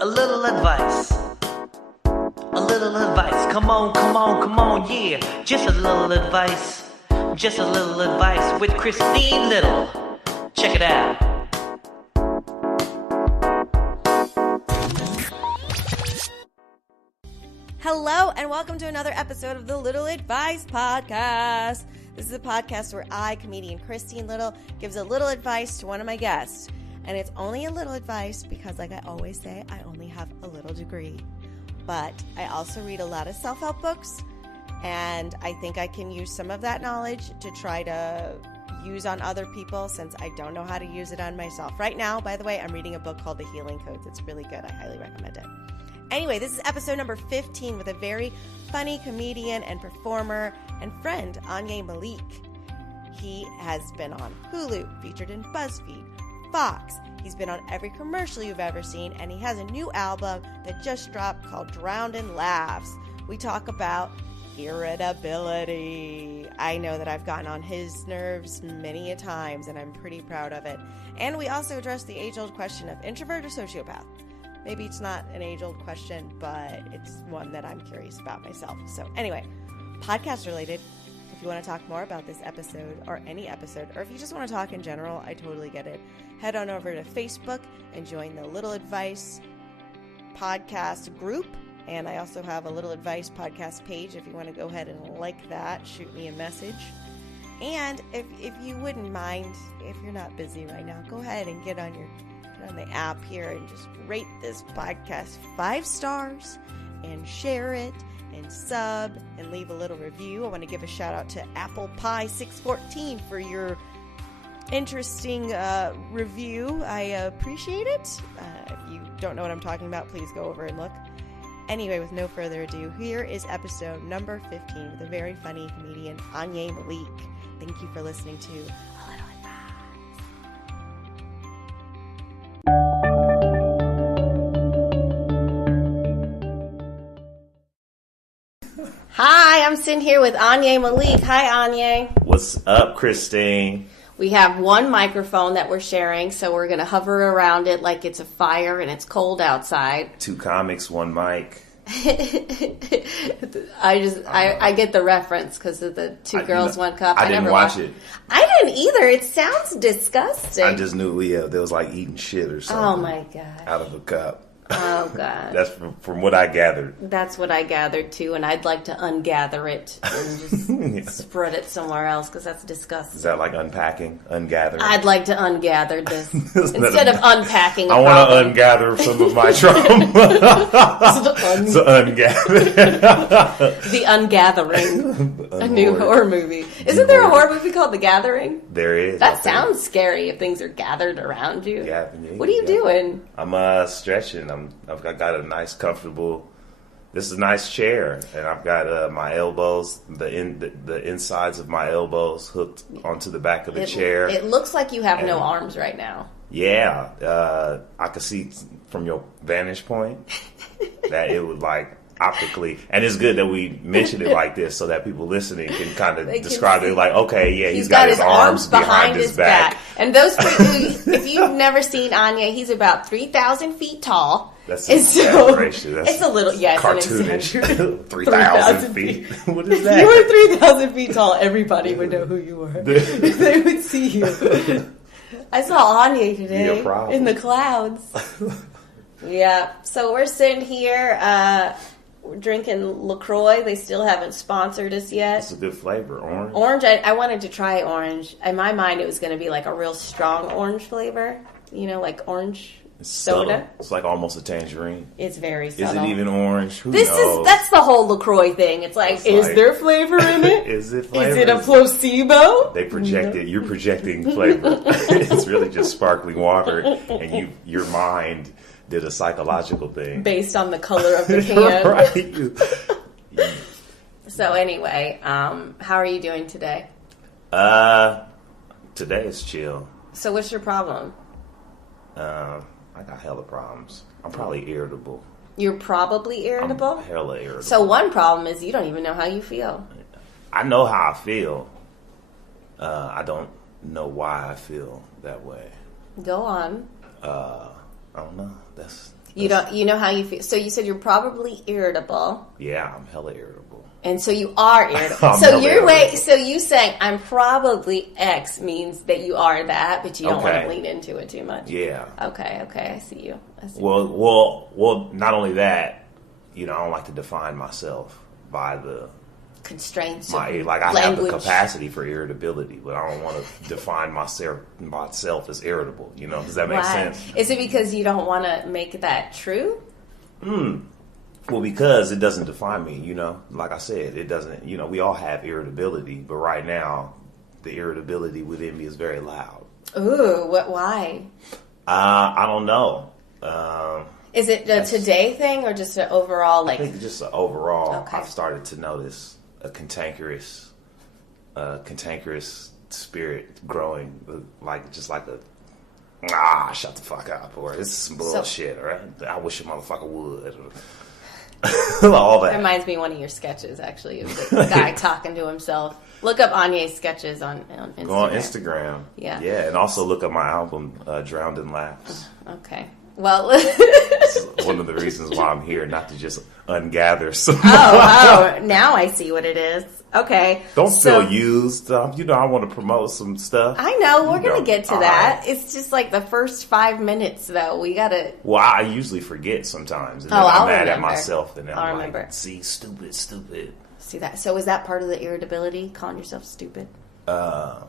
A little advice. A little advice. Come on, yeah. Just a little advice. Just a little advice with Christine Little. Check it out. Hello, and welcome to another episode of the Little Advice Podcast. This is a podcast where I, comedian Christine Little, gives a little advice to one of my guests. And it's only a little advice because, like I always say, I only have a little degree. But I also read a lot of self-help books, and I think I can use some of that knowledge to try to use on other people since I don't know how to use it on myself. Right now, by the way, I'm reading a book called The Healing Codes. It's really good. I highly recommend it. Anyway, this is episode number 15 with a very funny comedian and performer and friend, Anyi Malik. He has been on Hulu, featured in Buzzfeed, Fox. He's been on every commercial you've ever seen, and he has a new album that just dropped called Drowned in Laughs. We talk about irritability. I know that I've gotten on his nerves many a times, and I'm pretty proud of it. And we also address the age-old question of introvert or sociopath. Maybe it's not an age-old question, but it's one that I'm curious about myself. So anyway, podcast related. If you want to talk more about this episode or any episode, or if you just want to talk in general, I totally get it. Head on over to Facebook and join the Little Advice podcast group. And I also have a Little Advice podcast page. If you want to go ahead and like that, shoot me a message. And if you wouldn't mind, if you're not busy right now, go ahead and get on the app here and just rate this podcast 5 stars and share it and sub and leave a little review. I want to give a shout out to Apple Pie 614 for your interesting review. I appreciate it. If you don't know what I'm talking about, please go over and look. Anyway, with no further ado, here is episode number 15 with a very funny comedian, Anyi Malik. Thank you for listening to A Little Advice. Hi, I'm sitting here with Anyi Malik. Hi, Anyi. What's up, Christine? We have one microphone that we're sharing, so we're going to hover around it like it's a fire and it's cold outside. 2 comics, 1 mic. I get the reference because of the 2 girls, 1 cup. I didn't watch it. I didn't either. It sounds disgusting. I just knew, there was like eating shit or something. Oh my God. Out of a cup. Oh, God. That's from what I gathered. That's what I gathered, too, and I'd like to ungather it and just spread it somewhere else, because that's disgusting. Is that like unpacking? Ungathering? I'd like to ungather this. Instead of unpacking I want to ungather some of my trauma. To ungather. The Ungathering. A new horror movie. Isn't there a horror movie called The Gathering? There is. That sounds scary if things are gathered around you. Yeah, what are you doing? I'm stretching. I've got a nice, comfortable. This is a nice chair, and I've got my elbows, the insides of my elbows hooked onto the back of the chair. It looks like you have no arms right now. Yeah, I could see from your vantage point that it would like optically, and it's good that we mention it like this so that people listening can kind of describe it like, okay, yeah, he's got his arms behind his back. And those people, if you've never seen Anyi, he's about 3,000 feet tall. That's an exaggeration. That's it's a little, yes, cartoonish. 3,000 feet. What is that? If you were 3,000 feet tall, everybody would know who you were. They would see you. I saw Anyi today in the clouds. Yeah, so we're sitting here. We're drinking LaCroix. They still haven't sponsored us yet. It's a good flavor, orange. Orange, I wanted to try orange. In my mind, it was going to be like a real strong orange flavor. You know, like orange soda. Subtle. It's like almost a tangerine. It's very subtle. Is it even orange? Who knows? That's the whole LaCroix thing. It's like, is there flavor in it? Is it flavor? Is it a placebo? They project it. You're projecting flavor. It's really just sparkling water, and your mind did a psychological thing based on the color of the can. Right. So anyway, how are you doing today? Today is chill. So what's your problem? I got hella problems. I'm probably irritable. You're probably irritable? I'm hella irritable. So one problem is you don't even know how you feel. I know how I feel. I don't know why I feel that way. Go on. I don't know. You don't. You know how you feel. So you said you're probably irritable. Yeah, I'm hella irritable. And so you are irritable. So your way. So you saying I'm probably X means that you are that, but you don't want to lean into it too much. Yeah. Okay. I see you. Well. Not only that, I don't like to define myself by the constraints. I have the capacity for irritability, but I don't want to define myself as irritable. Does that make sense? Is it because you don't want to make that true? Well, because it doesn't define me. Like I said, it doesn't. We all have irritability, but right now, the irritability within me is very loud. Ooh, why? I don't know. Is it a today thing or just an overall? I think just an overall. Okay. I've started to notice a cantankerous spirit growing, shut the fuck up, or this is some bullshit, or I wish a motherfucker would, or all that. It reminds me of one of your sketches, actually, of the guy talking to himself. Look up Anyi's sketches on Instagram. Go on Instagram. Yeah, and also look up my album, Drowned in Laughs. Okay. Well, this is one of the reasons why I'm here, not to just ungather some. Oh, now I see what it is. Okay. Don't feel used. I want to promote some stuff. I know. We're going to get to that. Right. It's just like the first 5 minutes, though. We got to. Well, I usually forget sometimes. And then I'm mad at myself. And then I'm like, see, stupid. See that? So is that part of the irritability? Calling yourself stupid? I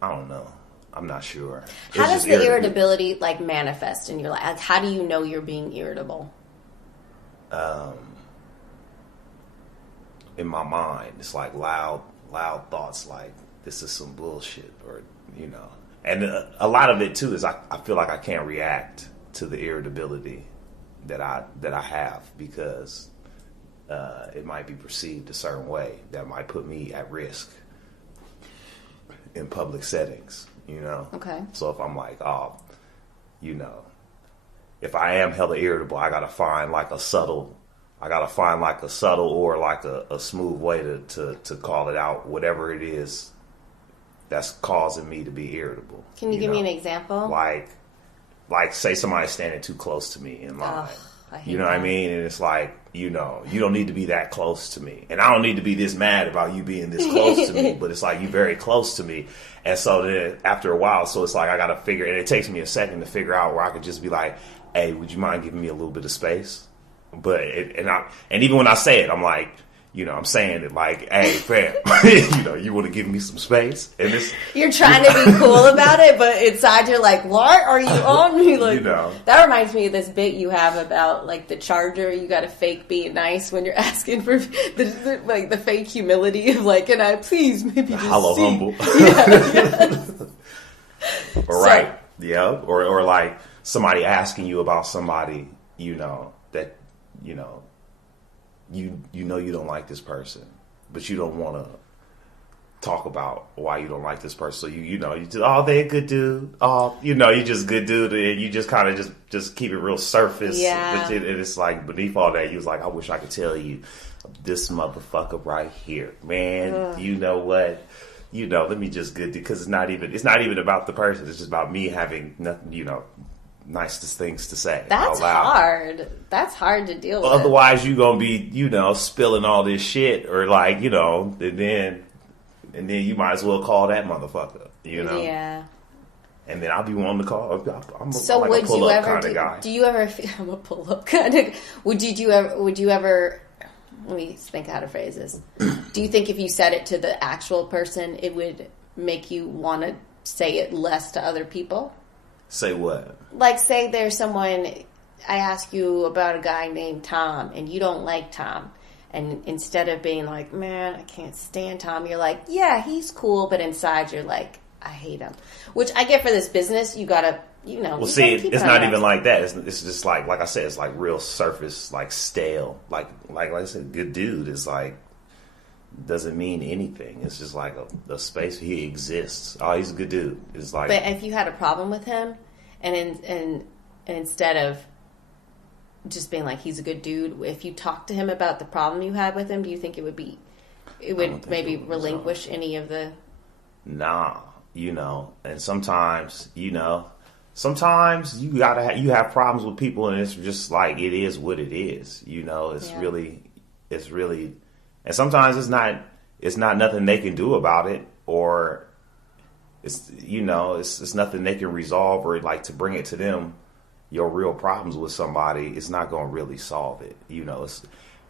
don't know. I'm not sure. How does the irritability manifest in your life? Like, how do you know you're being irritable? In my mind, it's like loud thoughts, like this is some bullshit, or And a lot of it too is I feel like I can't react to the irritability that I have because it might be perceived a certain way that might put me at risk in public settings. Okay. So if I'm like, if I am hella irritable, I gotta find a subtle or a smooth way to call it out, whatever it is that's causing me to be irritable. Can you give me an example? Like say somebody's standing too close to me in line. What I mean? And it's like, you don't need to be that close to me. And I don't need to be this mad about you being this close to me, but it's like you're very close to me. And so then after a while, so it's like I got to figure, and it takes me a second to figure out where I could just be like, hey, would you mind giving me a little bit of space? But, and even when I say it, I'm like, I'm saying it like, hey, fam, you want to give me some space? And you're trying to be cool about it, but inside you're like, what are you on me? That reminds me of this bit you have about the charger. You got to fake being nice when you're asking for the fake humility of can I please maybe just hollow see? Humble. Yeah. Right. Yeah. Or somebody asking you about somebody, that, you don't like this person, but you don't want to talk about why you don't like this person. So you just, they're a good dude. You just good dude, and you just kind of just keep it real surface. Yeah. But it's like beneath all that, you was like, I wish I could tell you this motherfucker right here, man. Ugh. You know what? Let me just good dude, because it's not even about the person. It's just about me having nothing, nicest things to say. That's hard. That's hard to deal with. Otherwise, you're gonna be, spilling all this shit, or and then you might as well call that motherfucker, Yeah. And then I'll be wanting to call. I'm so like would a pull you up ever? Kind of guy. Do you ever? I'm a pull up kind of. Would you ever? Let me think how to phrase this. Do you think if you said it to the actual person, it would make you want to say it less to other people? Say what? Say there's someone, I ask you about a guy named Tom, and you don't like Tom. And instead of being like, man, I can't stand Tom, you're like, yeah, he's cool, but inside you're like, I hate him. Which I get for this business, you gotta, Well, see, it's not even like that. It's just like I said, it's real surface, stale. Like I said, good dude is doesn't mean anything. It's just a space. He exists. Oh, he's a good dude. It's But if you had a problem with him, and instead of just being like he's a good dude, if you talk to him about the problem you had with him, do you think it would maybe relinquish any of the? Nah, and sometimes sometimes you have problems with people, and it's just like it is what it is. You know, it's really, and sometimes it's not nothing they can do about it, or it's it's nothing they can resolve, or like to bring it to them. Your real problems with somebody, it's not going to really solve it. You know,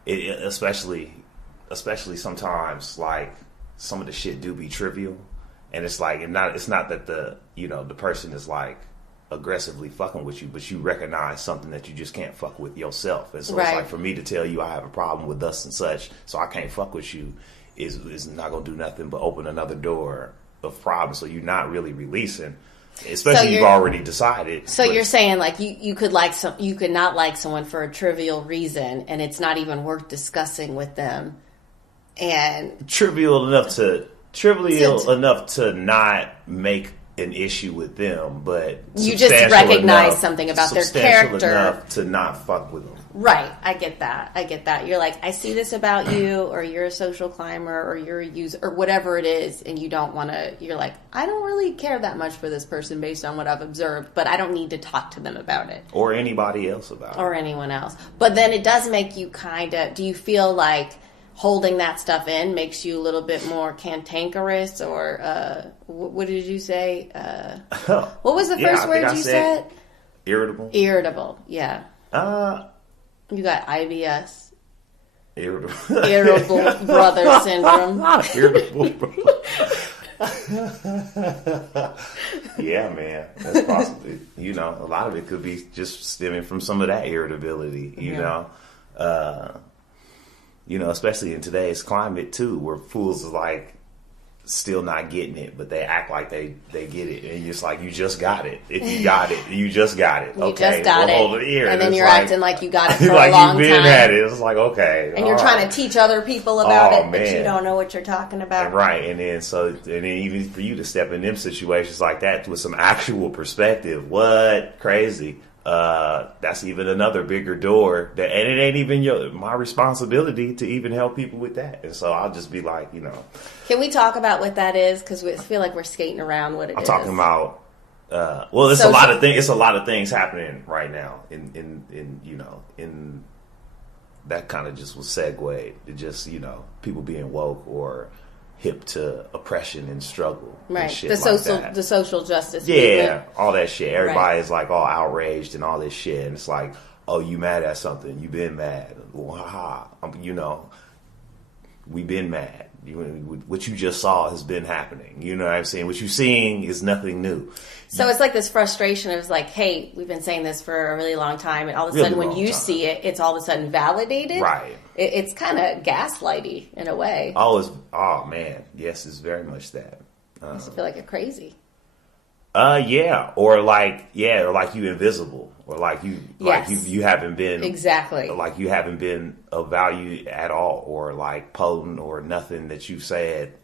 especially sometimes like some of the shit do be trivial, and it's like it's not that the person is like aggressively fucking with you, but you recognize something that you just can't fuck with yourself. And so It's like, for me to tell you I have a problem with thus and such, so I can't fuck with you, is not going to do nothing but open another door of problems. So you're not really releasing. Especially you've already decided. So you're saying like you could not like someone for a trivial reason, and it's not even worth discussing with them. And trivial enough to not make an issue with them, but you just recognize something about their character enough to not fuck with them. Right, I get that. You're like, I see this about you, or you're a social climber, or you're a user, or whatever it is, and you don't want to, you're like, I don't really care that much for this person based on what I've observed, but I don't need to talk to them about it. Or anybody else about it. Or anyone else. But then it does make you do you feel like holding that stuff in makes you a little bit more cantankerous, or, what did you say? What was the first word you said? Irritable. Irritable, yeah. You got IBS. Irritable brother syndrome. Irritable brother. Yeah, man. That's possibly, a lot of it could be just stemming from some of that irritability, you know. Especially in today's climate too, where fools are like still not getting it, but they act like they get it, and you're just like, you just got it. If you got it, you just got it. Okay, hold it here. And then you're acting like you got it for a long time. You've been at it. It's like, okay, and you're trying to teach other people about it, but you don't know what you're talking about. And then even for you to step in them situations like that with some actual perspective, what crazy. That's even another bigger door, and it ain't even my responsibility to even help people with that. And so I'll just be like, Can we talk about what that is? Because I feel like we're skating around what it is. I'm talking about. It's a lot of things. It's a lot of things happening right now. In that kind of just was segued to just people being woke or hip to oppression and struggle, right? And shit the social justice movement. All that shit. Everybody is like all outraged and all this shit, and it's like, oh, you mad at something? You been mad? Well, haha. We been mad. What you just saw has been happening. You know what I'm saying? What you're seeing is nothing new. So it's like this frustration of like, hey, we've been saying this for a really long time, and all of a sudden when you see it, it's all of a sudden validated. Right. It's kind of gaslighty in a way. Oh man, yes, it's very much that. I just feel like you're crazy. Or like you invisible, or like you haven't been exactly, like you haven't been of value at all, or like potent, or nothing that you've said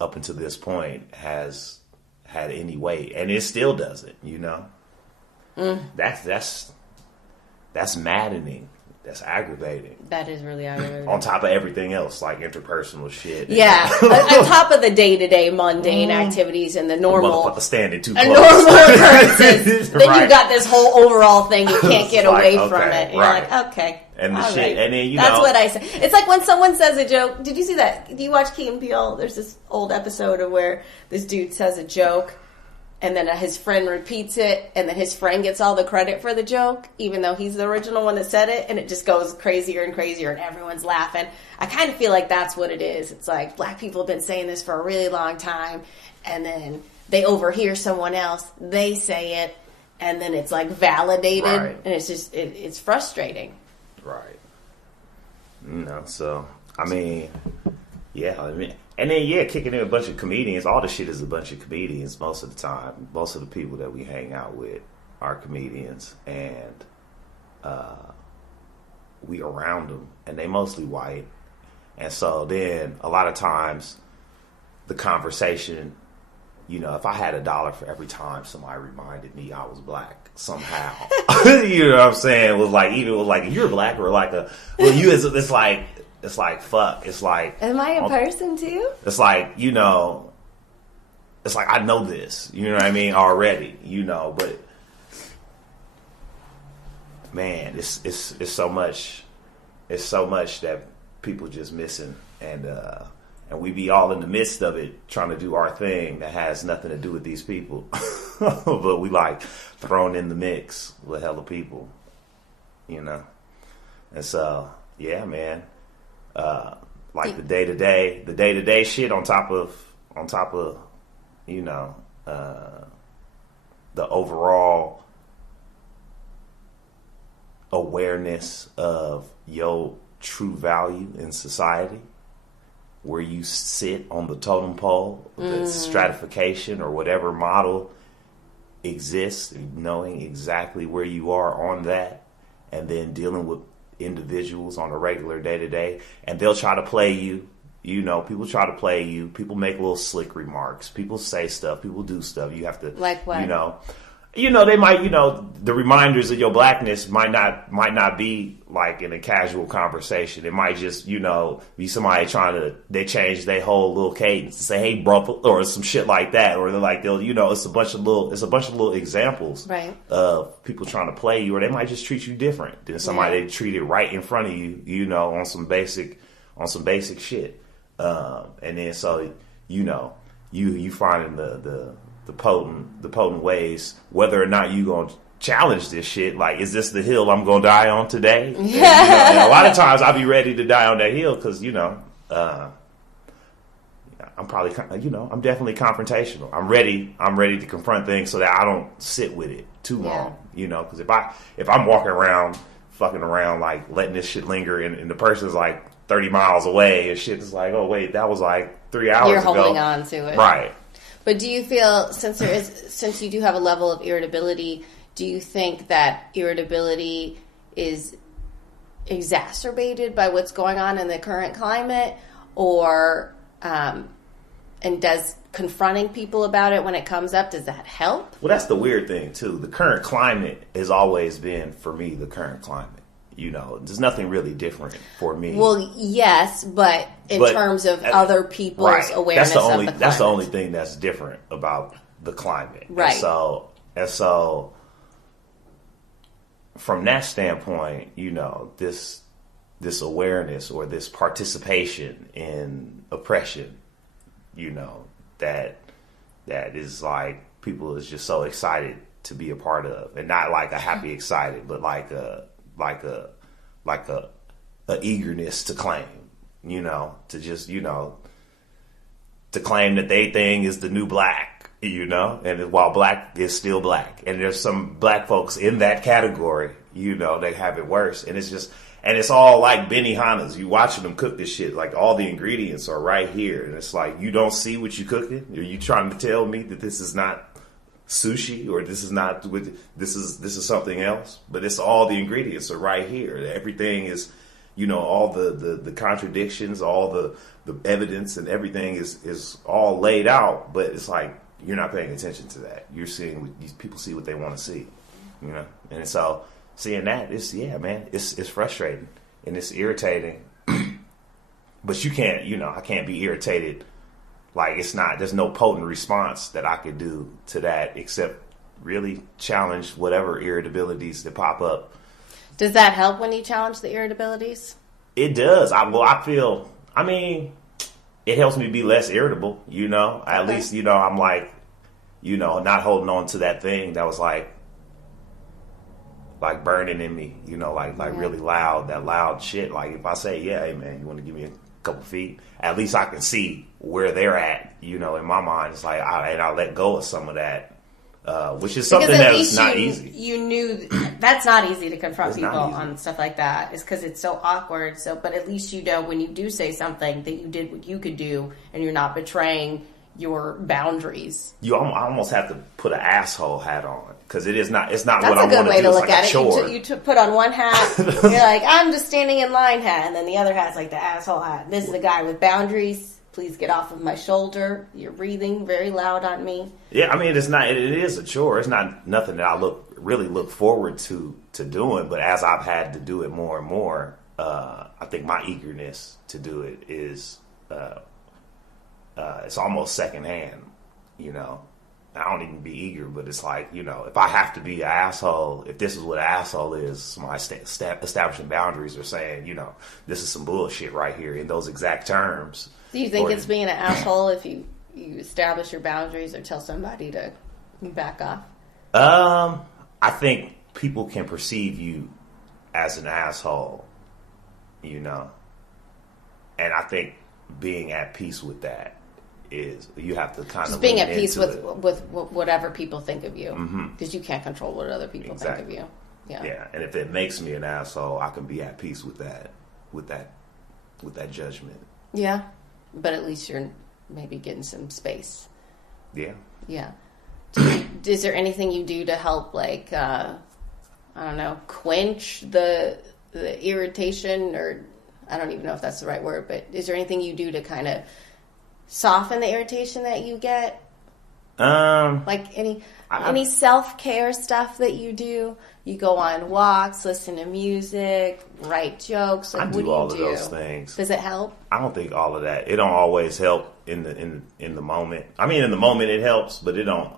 up until this point has had any weight, and it still doesn't. That's maddening. That's aggravating. That is really aggravating. On top of everything else, like interpersonal shit. Yeah. On top of the day-to-day mundane activities and the normal... Motherfucker standing too close. Normal occurrences. Then you got this whole overall thing. You can't get away from it. And you're like, okay. And the shit. Right. And then, That's what I say. It's like when someone says a joke. Did you see that? Do you watch Key and Peele? There's this old episode of where this dude says a joke, and then his friend repeats it, and then his friend gets all the credit for the joke, even though he's the original one that said it, and it just goes crazier and crazier, and everyone's laughing. I kind of feel like that's what it is. It's like black people have been saying this for a really long time, and then they overhear someone else, they say it, and then it's like validated, right. And it's just, it's frustrating. Right. So, and then, kicking in a bunch of comedians. All the shit is a bunch of comedians most of the time. Most of the people that we hang out with are comedians, and we around them, and they mostly white. And so then a lot of times the conversation, if I had $1 for every time somebody reminded me I was black somehow, you know what I'm saying? Was like, even was like, you're black, or like it's like, fuck. It's like... Am I a person, too? It's like, it's like, I know this. You know what I mean? Already, but man, it's so much. It's so much that people just missing, and we be all in the midst of it, trying to do our thing that has nothing to do with these people, but we like thrown in the mix with hella people, you know. And so, yeah, man, like the day to day shit on top of you know, the overall awareness of your true value in society, where you sit on the totem pole, the stratification or whatever model exists, knowing exactly where you are on that, and then dealing with individuals on a regular day to day, and they'll try to play you. You know, people try to play you. People make little slick remarks. People say stuff. People do stuff. You have to, like what? You know, they might, the reminders of your blackness might not be like in a casual conversation. It might just, be somebody they change their whole little cadence to say, "Hey, brother," or some shit like that, or it's a bunch of little examples, right, of people trying to play you, or they might just treat you different than somebody they treated right in front of you, on some basic shit. And then so you finding the potent ways whether or not you gonna challenge this shit. Like, is this the hill I'm gonna die on today? And, and a lot of times I'll be ready to die on that hill because I'm probably I'm definitely confrontational. I'm ready to confront things so that I don't sit with it too long. Because if I'm walking around fucking around like letting this shit linger and the person's like 30 miles away and shit, is like, oh wait, that was like 3 hours ago. You're holding on to it. Right. But do you feel, since you do have a level of irritability, do you think that irritability is exacerbated by what's going on in the current climate, or and does confronting people about it when it comes up, does that help? Well, that's the weird thing too. The current climate has always been, for me, the current climate. There's nothing really different for me. Well, yes, but in terms of other people's awareness of the climate. That's the only thing that's different about the climate. Right. And so from that standpoint, this awareness or this participation in oppression, that is like people is just so excited to be a part of, and not like a happy excited, but like a eagerness to claim, to just, to claim that they thing is the new black, and while black is still black, and there's some black folks in that category, they have it worse, and it's all like Benihana's. You watching them cook this shit, like all the ingredients are right here, and it's like, you don't see what you cooking? Are you trying to tell me that this is not sushi, or this is something else? But it's all the ingredients are right here. Everything is, all the contradictions, all the evidence and everything is all laid out. But it's like, you're not paying attention to that. You're seeing people see what they want to see, And so seeing that, it's frustrating and it's irritating. But you can't, I can't be irritated. Like, there's no potent response that I could do to that except really challenge whatever irritabilities that pop up. Does that help when you challenge the irritabilities? It does. I feel, it helps me be less irritable, At least, I'm like, not holding on to that thing that was like burning in me, like really loud, that loud shit. Like, if I say, yeah, hey man, you want to give me a couple feet, at least I can see where they're at, in my mind. It's like, I let go of some of that, which is something that's not easy. You knew that's not easy to confront people on stuff like that. It's because it's so awkward. So, but at least when you do say something that you did what you could do, and you're not betraying your boundaries. I almost have to put an asshole hat on, because it's not That's what I want to do. That's a good way to look like at it. You put on one hat, you're like, I'm just standing in line hat, and then the other hat's like the asshole hat. This is the guy with boundaries. Please get off of my shoulder. You're breathing very loud on me. Yeah, it's not. It is a chore. It's not nothing that I really look forward to doing. But as I've had to do it more and more, I think my eagerness to do it is it's almost secondhand, I don't even be eager, but it's like, you know, if I have to be an asshole, if this is what an asshole is, my establishing boundaries are saying, you know, this is some bullshit right here in those exact terms. Do you think it's being an asshole if you establish your boundaries or tell somebody to back off? I think people can perceive you as an asshole, you know, and I think being at peace with that is, you have to kind of being at peace with whatever people think of you, because you can't control what other people think of you. Yeah, and if it makes me an asshole, I can be at peace with that judgment. Yeah, but at least you're maybe getting some space. Yeah. Is there anything you do to help, like, I don't know, quench the irritation, or I don't even know if that's the right word, but is there anything you do to kind of soften the irritation that you get? Like any self-care stuff that you do? You go on walks, listen to music, write jokes. Like, I do all of those things. Does it help? I don't think all of that. It don't always help in the moment. I mean, in the moment it helps, but it don't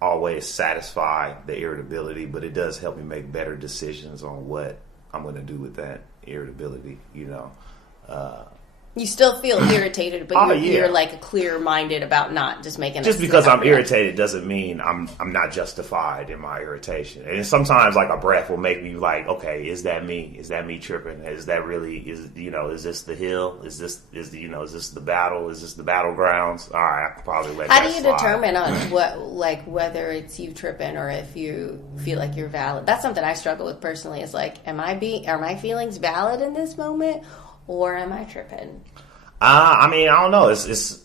always satisfy the irritability. But it does help me make better decisions on what I'm going to do with that irritability. You know. You still feel irritated, but you're like clear-minded about not just making. Just because I'm irritated doesn't mean I'm not justified in my irritation. And sometimes, like, a breath will make me like, okay, is that me? Is that me tripping? Is that really? Is this the hill? Is this the battle? Is this the battlegrounds? All right, I can probably let. How do you determine on whether it's you tripping or if you feel like you're valid? That's something I struggle with personally. Is like, are my feelings valid in this moment? Or am I tripping? I mean, I don't know. It's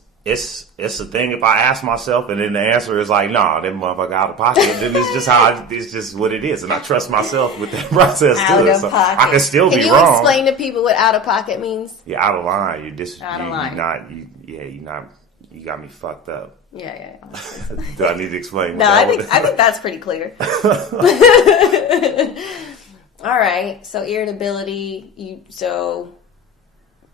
a thing. If I ask myself, and then the answer is like, nah, that motherfucker out of pocket. Then it's just it's just what it is, and I trust myself with that process too. So I can still be wrong. Can you explain to people what out of pocket means? You're out of line. Out of line. You got me fucked up. Yeah. Do I need to explain? No, I think that's pretty clear. All right. So irritability.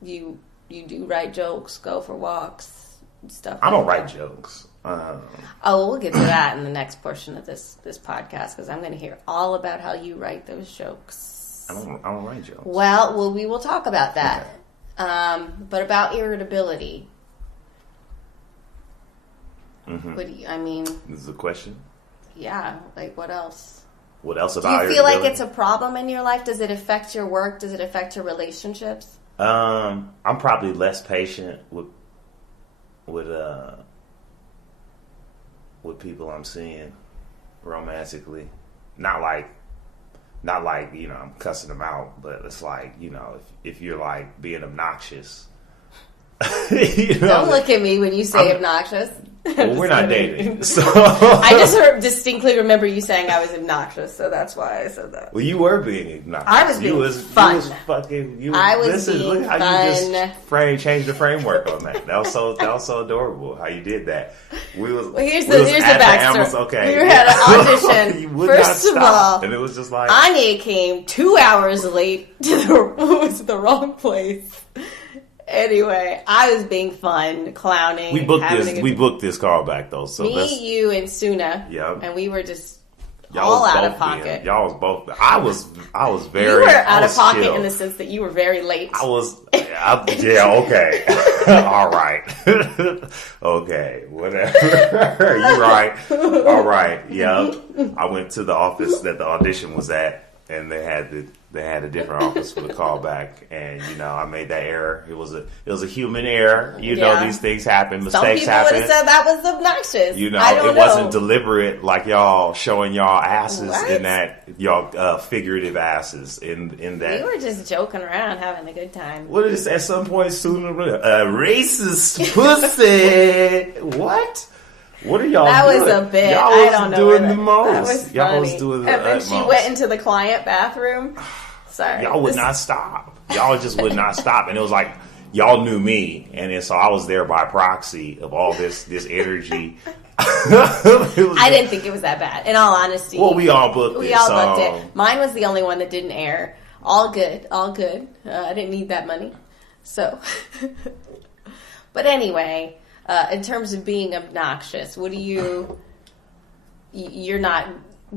You do write jokes, go for walks, stuff. I don't write jokes. We'll get to that in the next portion of this podcast, because I'm going to hear all about how you write those jokes. I don't write jokes. Well, we will talk about that. Okay. But about irritability. Mm-hmm. This is a question. Yeah. Like, what else? What else about irritability? Do you feel like it's a problem in your life? Does it affect your work? Does it affect your relationships? I'm probably less patient with people I'm seeing romantically. Not like, you know, I'm cussing them out, but it's like, you know, if you're like being obnoxious. You know, don't look at me when you say obnoxious. Well, we're not dating, so I just distinctly remember you saying I was obnoxious, so that's why I said that. Well, you were being obnoxious. I was being fun. I was being look how fun. You just changed the framework on that. That was so adorable how you did that. Here's the backstory. We were at an audition. First of all, and it was just like Anya came 2 hours late to the wrong place. Anyway, I was being fun, clowning. We booked this callback though. So you, and Suna. Yeah. And we were just all out of pocket. Y'all was both. I was very. You were out of pocket chill. In the sense that you were very late. Yeah. Okay. All right. Okay. Whatever. You're right. All right. Yeah. I went to the office that the audition was at, and they had a different office for the callback, and you know, I made that error. It was a human error. You know, these things happen. Mistakes happen. Some people would have said that was obnoxious. You know, it wasn't deliberate, like y'all showing y'all asses in that y'all figurative asses in that. We were just joking around, having a good time. What is at some point sooner? Racist pussy. What? What are y'all that doing? That was a bit. Y'all I don't know. Doing the most. That was funny. Y'all was doing the And then utmost. she went into the client bathroom. Sorry. Y'all would not stop. Y'all just would not stop. And it was like, y'all knew me. And then, so I was there by proxy of all this energy. I didn't think it was that bad, in all honesty. Well, we all booked it. Mine was the only one that didn't air. All good. I didn't need that money. So. But anyway, in terms of being obnoxious, what do you you're not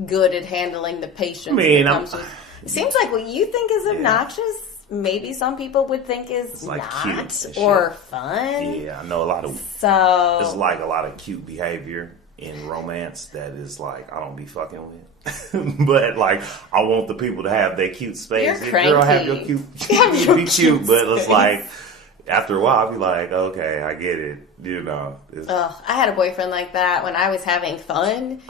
good at handling the patience. I mean, it seems like what you think is obnoxious, maybe some people would think is like not or fun. Yeah, I know a lot of. So it's like a lot of cute behavior in romance that is like I don't be fucking with, but like I want the people to have their cute space. You're If cranky. girl have your cute, you be cute, but it's like after a while I'll be like, okay, I get it. You know. I had a boyfriend like that when I was having fun.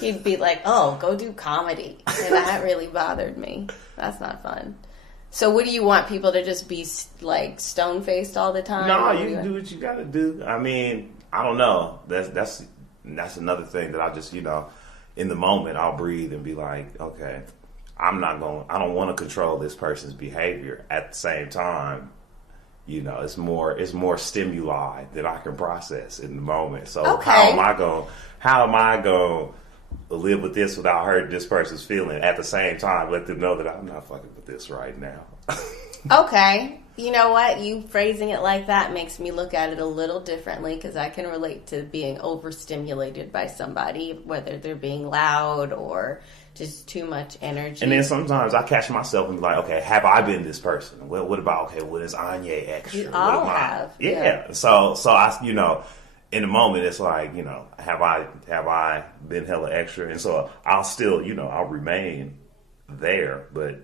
He'd be like, "Oh, go do comedy," and that really bothered me. That's not fun. So, what do you want people to just be like stone faced all the time? No, you do what you got to do. I mean, I don't know. That's another thing that I just in the moment I'll breathe and be like, okay, I don't want to control this person's behavior. At the same time, it's more stimuli that I can process in the moment. So how am I going to live with this without hurting this person's feeling? At the same time, let them know that I'm not fucking with this right now. Okay. You know what? You phrasing it like that makes me look at it a little differently because I can relate to being overstimulated by somebody, whether they're being loud or just too much energy. And then sometimes I catch myself and be like, okay, have I been this person? What about, what is Anyi extra? We all have. Yeah. So I, in the moment, it's like, have I been hella extra? And so I'll still, I'll remain there, but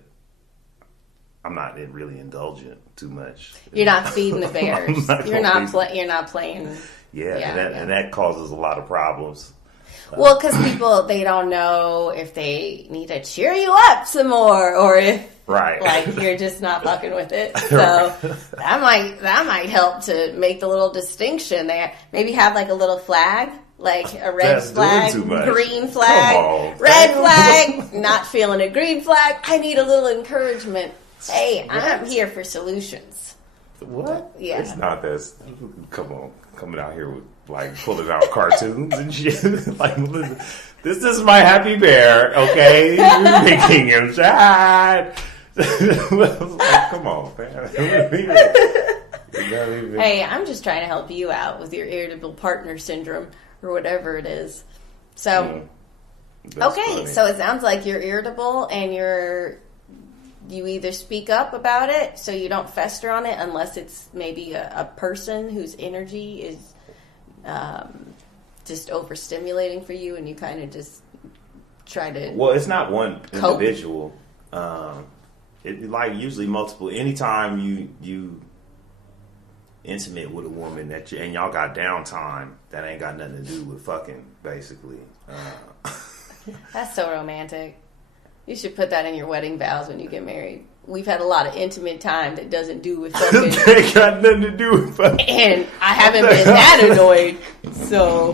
I'm not really indulgent too much. You're not feeding the bears. You're not playing. And that causes a lot of problems. Well, because people, they don't know if they need to cheer you up some more, or if you're just not fucking with it. So that might help to make the little distinction there. Maybe have like a little flag, like a red flag, green flag, red flag. Not feeling a green flag. I need a little encouragement. Hey, I'm here for solutions. What? Yeah. It's not this. Come on. Coming out here with, pulling out cartoons and shit. This is my happy bear, okay? You're making him sad. Come on, man. Hey, I'm just trying to help you out with your irritable partner syndrome or whatever it is. So, funny. So it sounds like you're irritable and you either speak up about it so you don't fester on it unless it's maybe a person whose energy is just overstimulating for you and you kind of just try to Well, it's not one individual. It usually multiple. Anytime you intimate with a woman and y'all got downtime, that ain't got nothing to do with fucking, basically. That's so romantic. You should put that in your wedding vows when you get married. We've had a lot of intimate time that doesn't do with fucking. They got nothing to do with fucking. And I haven't been that annoyed, so.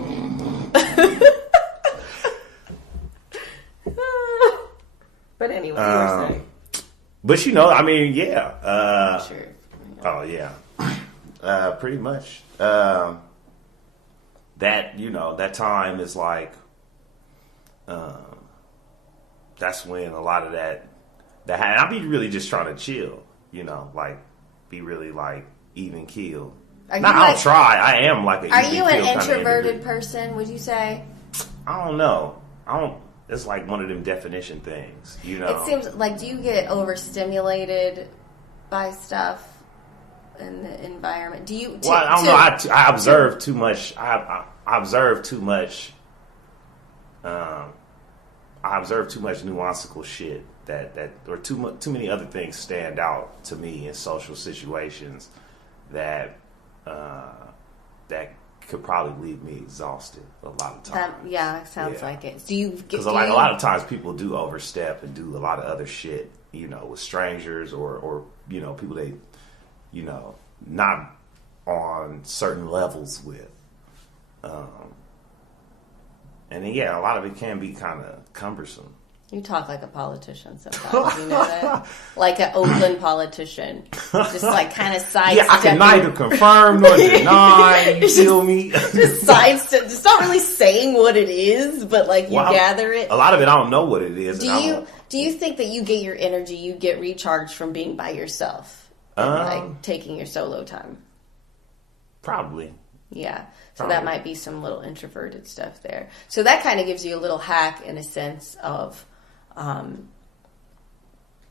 But anyway, you were saying. But I mean, yeah. Sure. Oh yeah. Pretty much. That time is like. That's when a lot of that I'll be really just trying to chill, be really even keel. I don't try. I am like a. Are you an introverted person? Would you say? I don't know. It's like one of them definition things, It seems like, do you get overstimulated by stuff in the environment? Do you? Well, I don't know. I observe too much. I observe too much. I observe too much nuanceical shit that or too many other things stand out to me in social situations that could probably leave me exhausted a lot of times. It sounds like it. Do you? Because a lot of times people do overstep and do a lot of other shit, with strangers or people they, not on certain levels with. And then, a lot of it can be kind of cumbersome. You talk like a politician sometimes, you know that? Like an Oakland politician. Just kind of sidestepping. Yeah, I can neither confirm nor deny, you feel me? Just sidestep. Just not really saying what it is, but you gather it. A lot of it, I don't know what it is. Do you think that you get your energy, you get recharged from being by yourself? And, taking your solo time? Probably. Yeah. So that might be some little introverted stuff there. So that kind of gives you a little hack in a sense of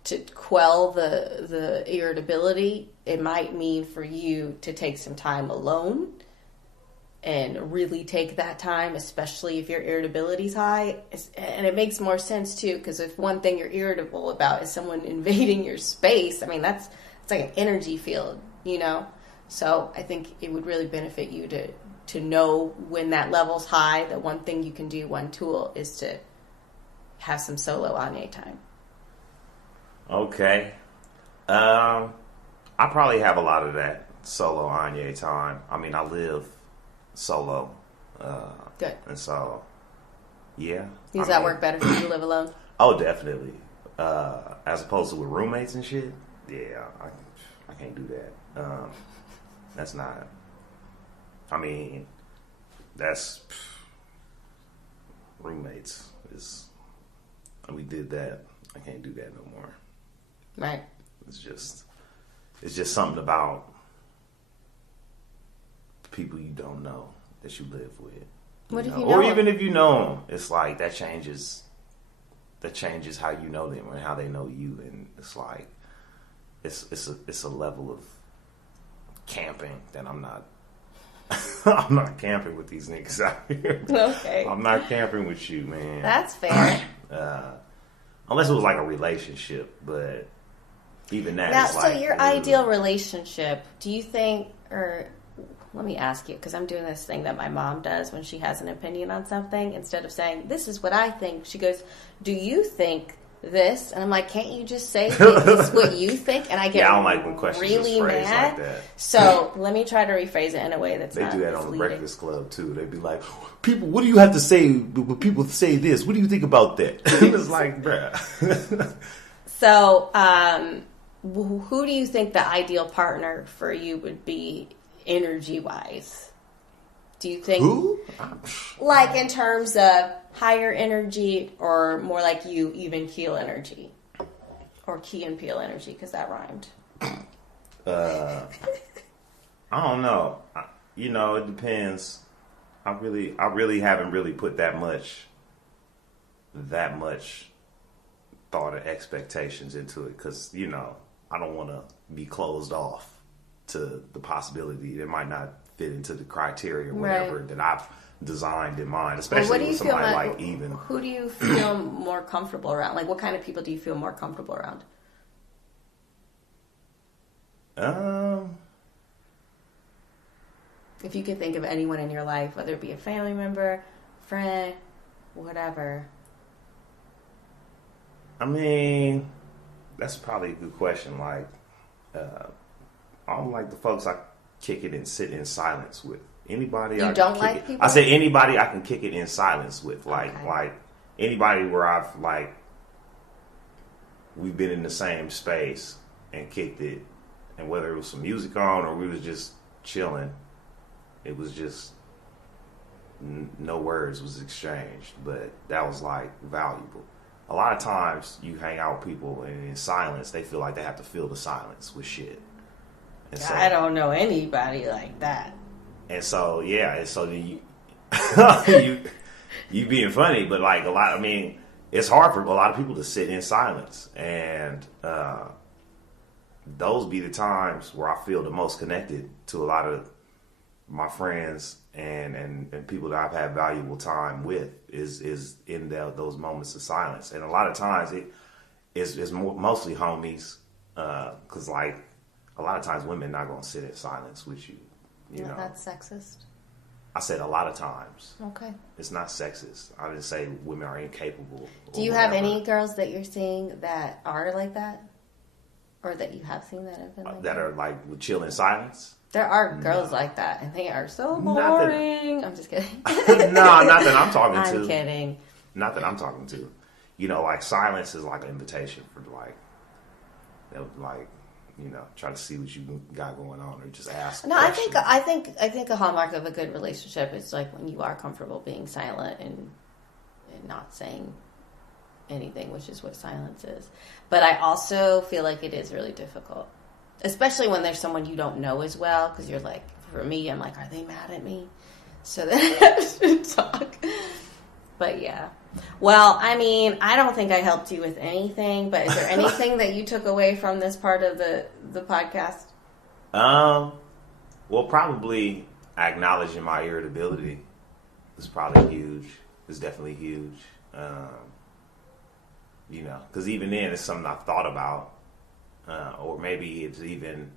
to quell the irritability. It might mean for you to take some time alone and really take that time, especially if your irritability is high. And it makes more sense too, because if one thing you're irritable about is someone invading your space, I mean, it's like an energy field, you know? So I think it would really benefit you to know when that level's high. That one thing you can do, one tool, is to have some solo Anyi time. Okay. I probably have a lot of that solo Anyi time. I mean, I live solo. Good. And so, yeah. Does that work better for you to live alone? Oh, definitely. As opposed to with roommates and shit. Yeah, I can't do that. That's not. I mean, that's roommates is. We did that. I can't do that no more. Right. It's just something about people you don't know that you live with. What if you know or them? even if you know them, it's like that changes how you know them and how they know you, and it's like it's a level of camping that I'm not. I'm not camping with these niggas out here. Okay. I'm not camping with you, man. That's fair. Unless it was like a relationship, but even that Now, is so like... your ideal relationship, do you think, or let me ask you, because I'm doing this thing that my mom does when she has an opinion on something. Instead of saying, this is what I think, she goes, do you think this? And I'm like, can't you just say this is what you think? And I get I don't like when questions really are phrased mad. like that. So let me try to rephrase it in a way that's not They do that on the misleading. Breakfast Club too. They'd be like, "People, what do you have to say when people say this? What do you think about that?" It's like, bruh. So, who do you think the ideal partner for you would be energy-wise? Do you think... Who? Like in terms of higher energy or more like you, even keel energy? Or key and peel energy, because that rhymed. I don't know. It depends. I really haven't really put that much thought and expectations into it, because I don't want to be closed off to the possibility it might not fit into the criteria or whatever that I've designed in mind, especially with somebody like even. Who do you feel more comfortable around? Like, what kind of people do you feel more comfortable around? If you could think of anyone in your life, whether it be a family member, friend, whatever. I mean, that's probably a good question. Like, I don't like the folks I kick it and sit in silence with. Anybody you I don't can like kick it. people? I say anybody I can kick it in silence with. Like anybody where I've we've been in the same space and kicked it, and whether it was some music on or we was just chilling, it was just no words was exchanged, but that was like valuable. A lot of times you hang out with people and in silence they feel like they have to fill the silence with shit. And so, I don't know anybody like that. And so then you being funny, but like it's hard for a lot of people to sit in silence, and those be the times where I feel the most connected to a lot of my friends and people that I've had valuable time with is in those moments of silence. And a lot of times it's mostly homies, because like a lot of times women not gonna sit in silence with you. You know, that's sexist. I said a lot of times. Okay. It's not sexist. I didn't say women are incapable. Do you have any girls that you're seeing that are like that? Or that you have seen that have been like that? That are like would chill in silence? There are girls like that, and they are so boring. I'm just kidding. No, not that I'm talking to. I'm kidding. Not that I'm talking to. Like silence is like an invitation for try to see what you got going on, or just ask. No, questions. I think a hallmark of a good relationship is like when you are comfortable being silent and not saying anything, which is what silence is. But I also feel like it is really difficult, especially when there's someone you don't know as well, because you're like for me, I'm like, are they mad at me? So then I have to talk. But yeah. Well, I mean, I don't think I helped you with anything, but is there anything that you took away from this part of the podcast? Well, probably acknowledging my irritability is probably huge. It's definitely huge. You know, because even then, it's something I've thought about, or maybe it's even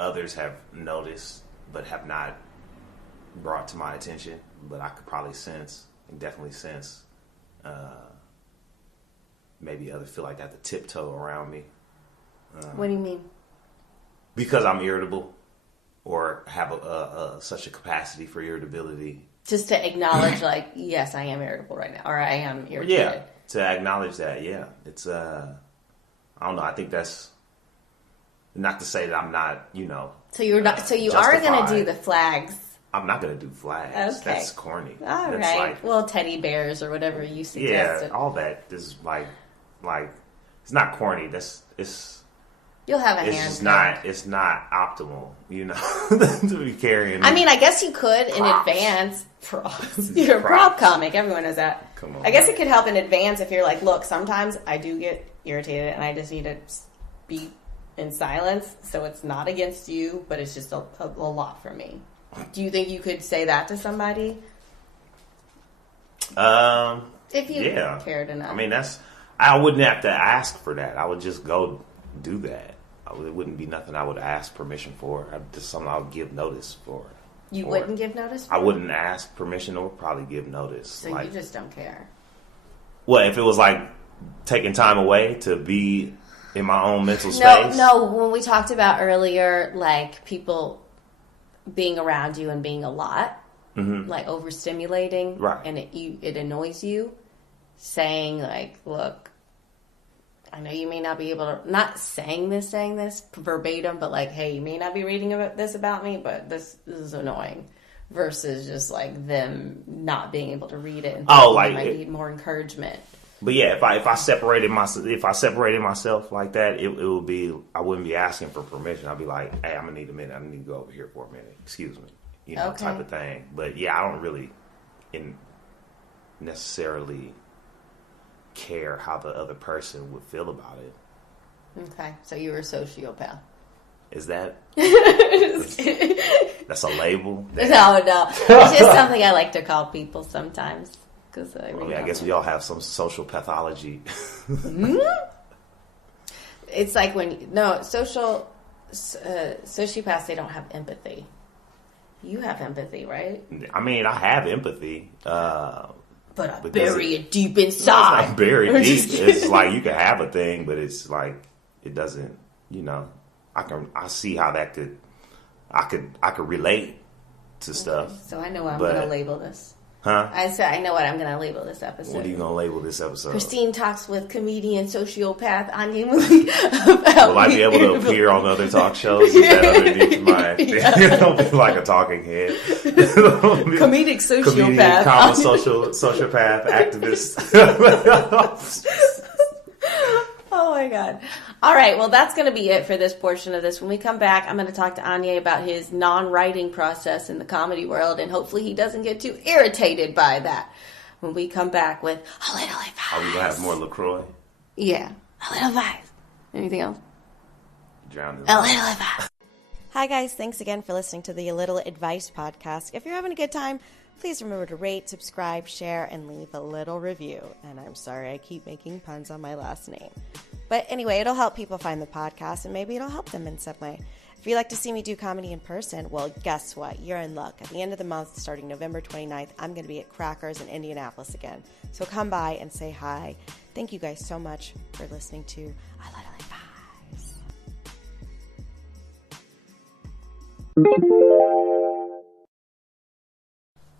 others have noticed but have not brought to my attention. But I could probably definitely sense, maybe others feel like they have to tiptoe around me. What do you mean? Because I'm irritable, or have such a capacity for irritability. Just to acknowledge, like, yes, I am irritable right now, or I am irritated. Yeah, to acknowledge that. Yeah, it's I don't know. I think that's not to say that I'm not, you know. So you're not. So you justified. are going to do the flags. I'm not going to do flags. Okay. That's corny. All that's right. like, well, teddy bears or whatever you suggested. Yeah, all that is like it's not corny. It's. You'll have a hand. It's not optimal, you know, to be carrying. I mean, I guess you could props. in advance. You're a prop comic. Everyone knows that. Come on. I guess it could help in advance if you're like, look, sometimes I do get irritated and I just need to be in silence. So it's not against you, but it's just a lot for me. Do you think you could say that to somebody? If you cared enough. I mean, I wouldn't have to ask for that. I would just go do that. It wouldn't be nothing I would ask permission for. Just something I would give notice for. You wouldn't give notice for? I wouldn't ask permission or probably give notice. So you just don't care. Well, if it was like taking time away to be in my own mental space? No, when we talked about earlier, like people being around you and being a lot, like overstimulating, right? And it annoys you, saying like, look, I know you may not be able to, not saying this verbatim, but like, hey, you may not be reading this about me, but this is annoying. Versus just like them not being able to read it and like I need more encouragement. But yeah, if I separated myself like that, it would be, I wouldn't be asking for permission. I'd be like, hey, I'm gonna need a minute. I need to go over here for a minute. Excuse me, you know, type of thing. But yeah, I don't really necessarily care how the other person would feel about it. Okay, so you're a sociopath. Is that that's a label? No. It's just something I like to call people sometimes. Because I guess we all have some social pathology. It's like sociopaths, they don't have empathy. You have empathy, right? I mean, I have empathy. But I bury it deep inside. It's not buried deep. It's like you can have a thing, but it's like it doesn't. You know, I see how that could. I could relate to stuff. So I know what I'm going to label this. Huh? I said I know what I'm going to label this episode. What are you going to label this episode? Christine talks with comedian sociopath Anyi Malik about. Will I be able to appear on other talk shows? Is that underneath my thing? Don't be like a talking head. Comedic sociopath. Sociopath activist. Oh my God. All right. Well, that's going to be it for this portion of this. When we come back, I'm going to talk to Anyi about his non-writing process in the comedy world, and hopefully he doesn't get too irritated by that. When we come back with a little advice. Are we going to have more LaCroix? Yeah. A little advice. Anything else? A little advice. Hi, guys. Thanks again for listening to the A Little Advice podcast. If you're having a good time, please remember to rate, subscribe, share, and leave a little review. And I'm sorry I keep making puns on my last name. But anyway, it'll help people find the podcast, and maybe it'll help them in some way. If you'd like to see me do comedy in person, well, guess what? You're in luck. At the end of the month, starting November 29th, I'm going to be at Crackers in Indianapolis again. So come by and say hi. Thank you guys so much for listening to A Little Advice.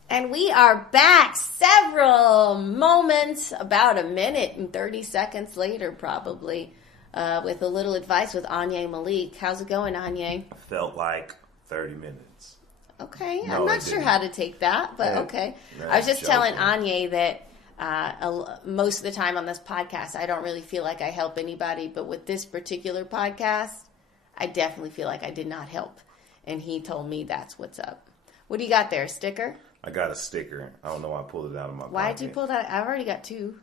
And we are back several moments, about a minute and 30 seconds later, probably, with a little advice with Anyi Malik. How's it going, Anyi? Felt like 30 minutes. Okay, no, I'm not sure how to take that, but okay. I was just telling Anyi that most of the time on this podcast, I don't really feel like I help anybody, but with this particular podcast, I definitely feel like I did not help and he told me that's what's up. What do you got there? A sticker? I got a sticker. I don't know why I pulled it out of my pocket. Why'd you pull that? I've already got 2.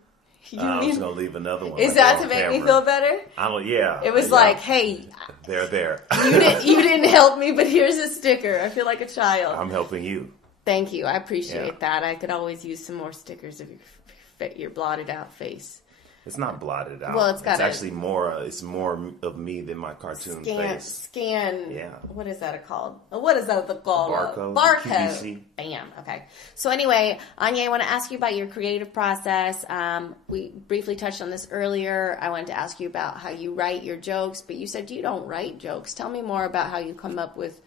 I was going to leave another one. Is that to make me feel better? Yeah. It was like, hey. They're there. You didn't help me, but here's a sticker. I feel like a child. I'm helping you. Thank you. I appreciate that. I could always use some more stickers of your blotted out face. It's not blotted out. Well, it's actually more. It's more of me than my cartoon face. Scan. Yeah. What is that called? What is that called? Barcode. Barcode. Bam. Okay. So anyway, Anyi, I want to ask you about your creative process. We briefly touched on this earlier. I wanted to ask you about how you write your jokes, but you said you don't write jokes. Tell me more about how you come up with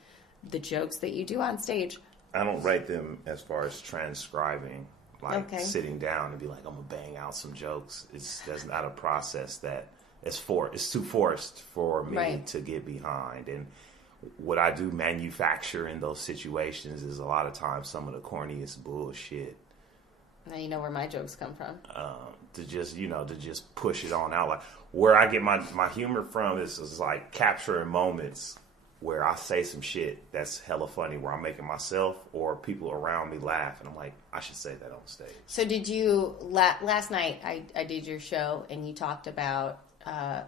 the jokes that you do on stage. I don't write them as far as transcribing. Sitting down and be like, I'm gonna bang out some jokes. That's not a process that it's too forced for me to get behind. And what I do manufacture in those situations is a lot of times some of the corniest bullshit. Now you know where my jokes come from. To just push it on out. Like where I get my humor from is like capturing moments where I say some shit that's hella funny, where I'm making myself or people around me laugh, and I'm like, I should say that on stage. So did you, last night I did your show, and you talked about a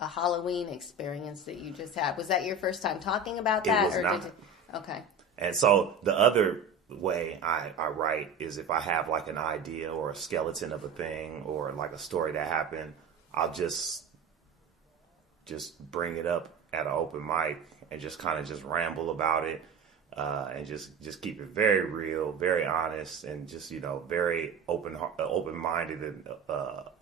Halloween experience that you just had. Was that your first time talking about that? It was not. Okay. And so the other way I write is if I have like an idea or a skeleton of a thing or like a story that happened, I'll just bring it up at an open mic and just kind of just ramble about it, and just keep it very real, very honest, and just, very open-minded and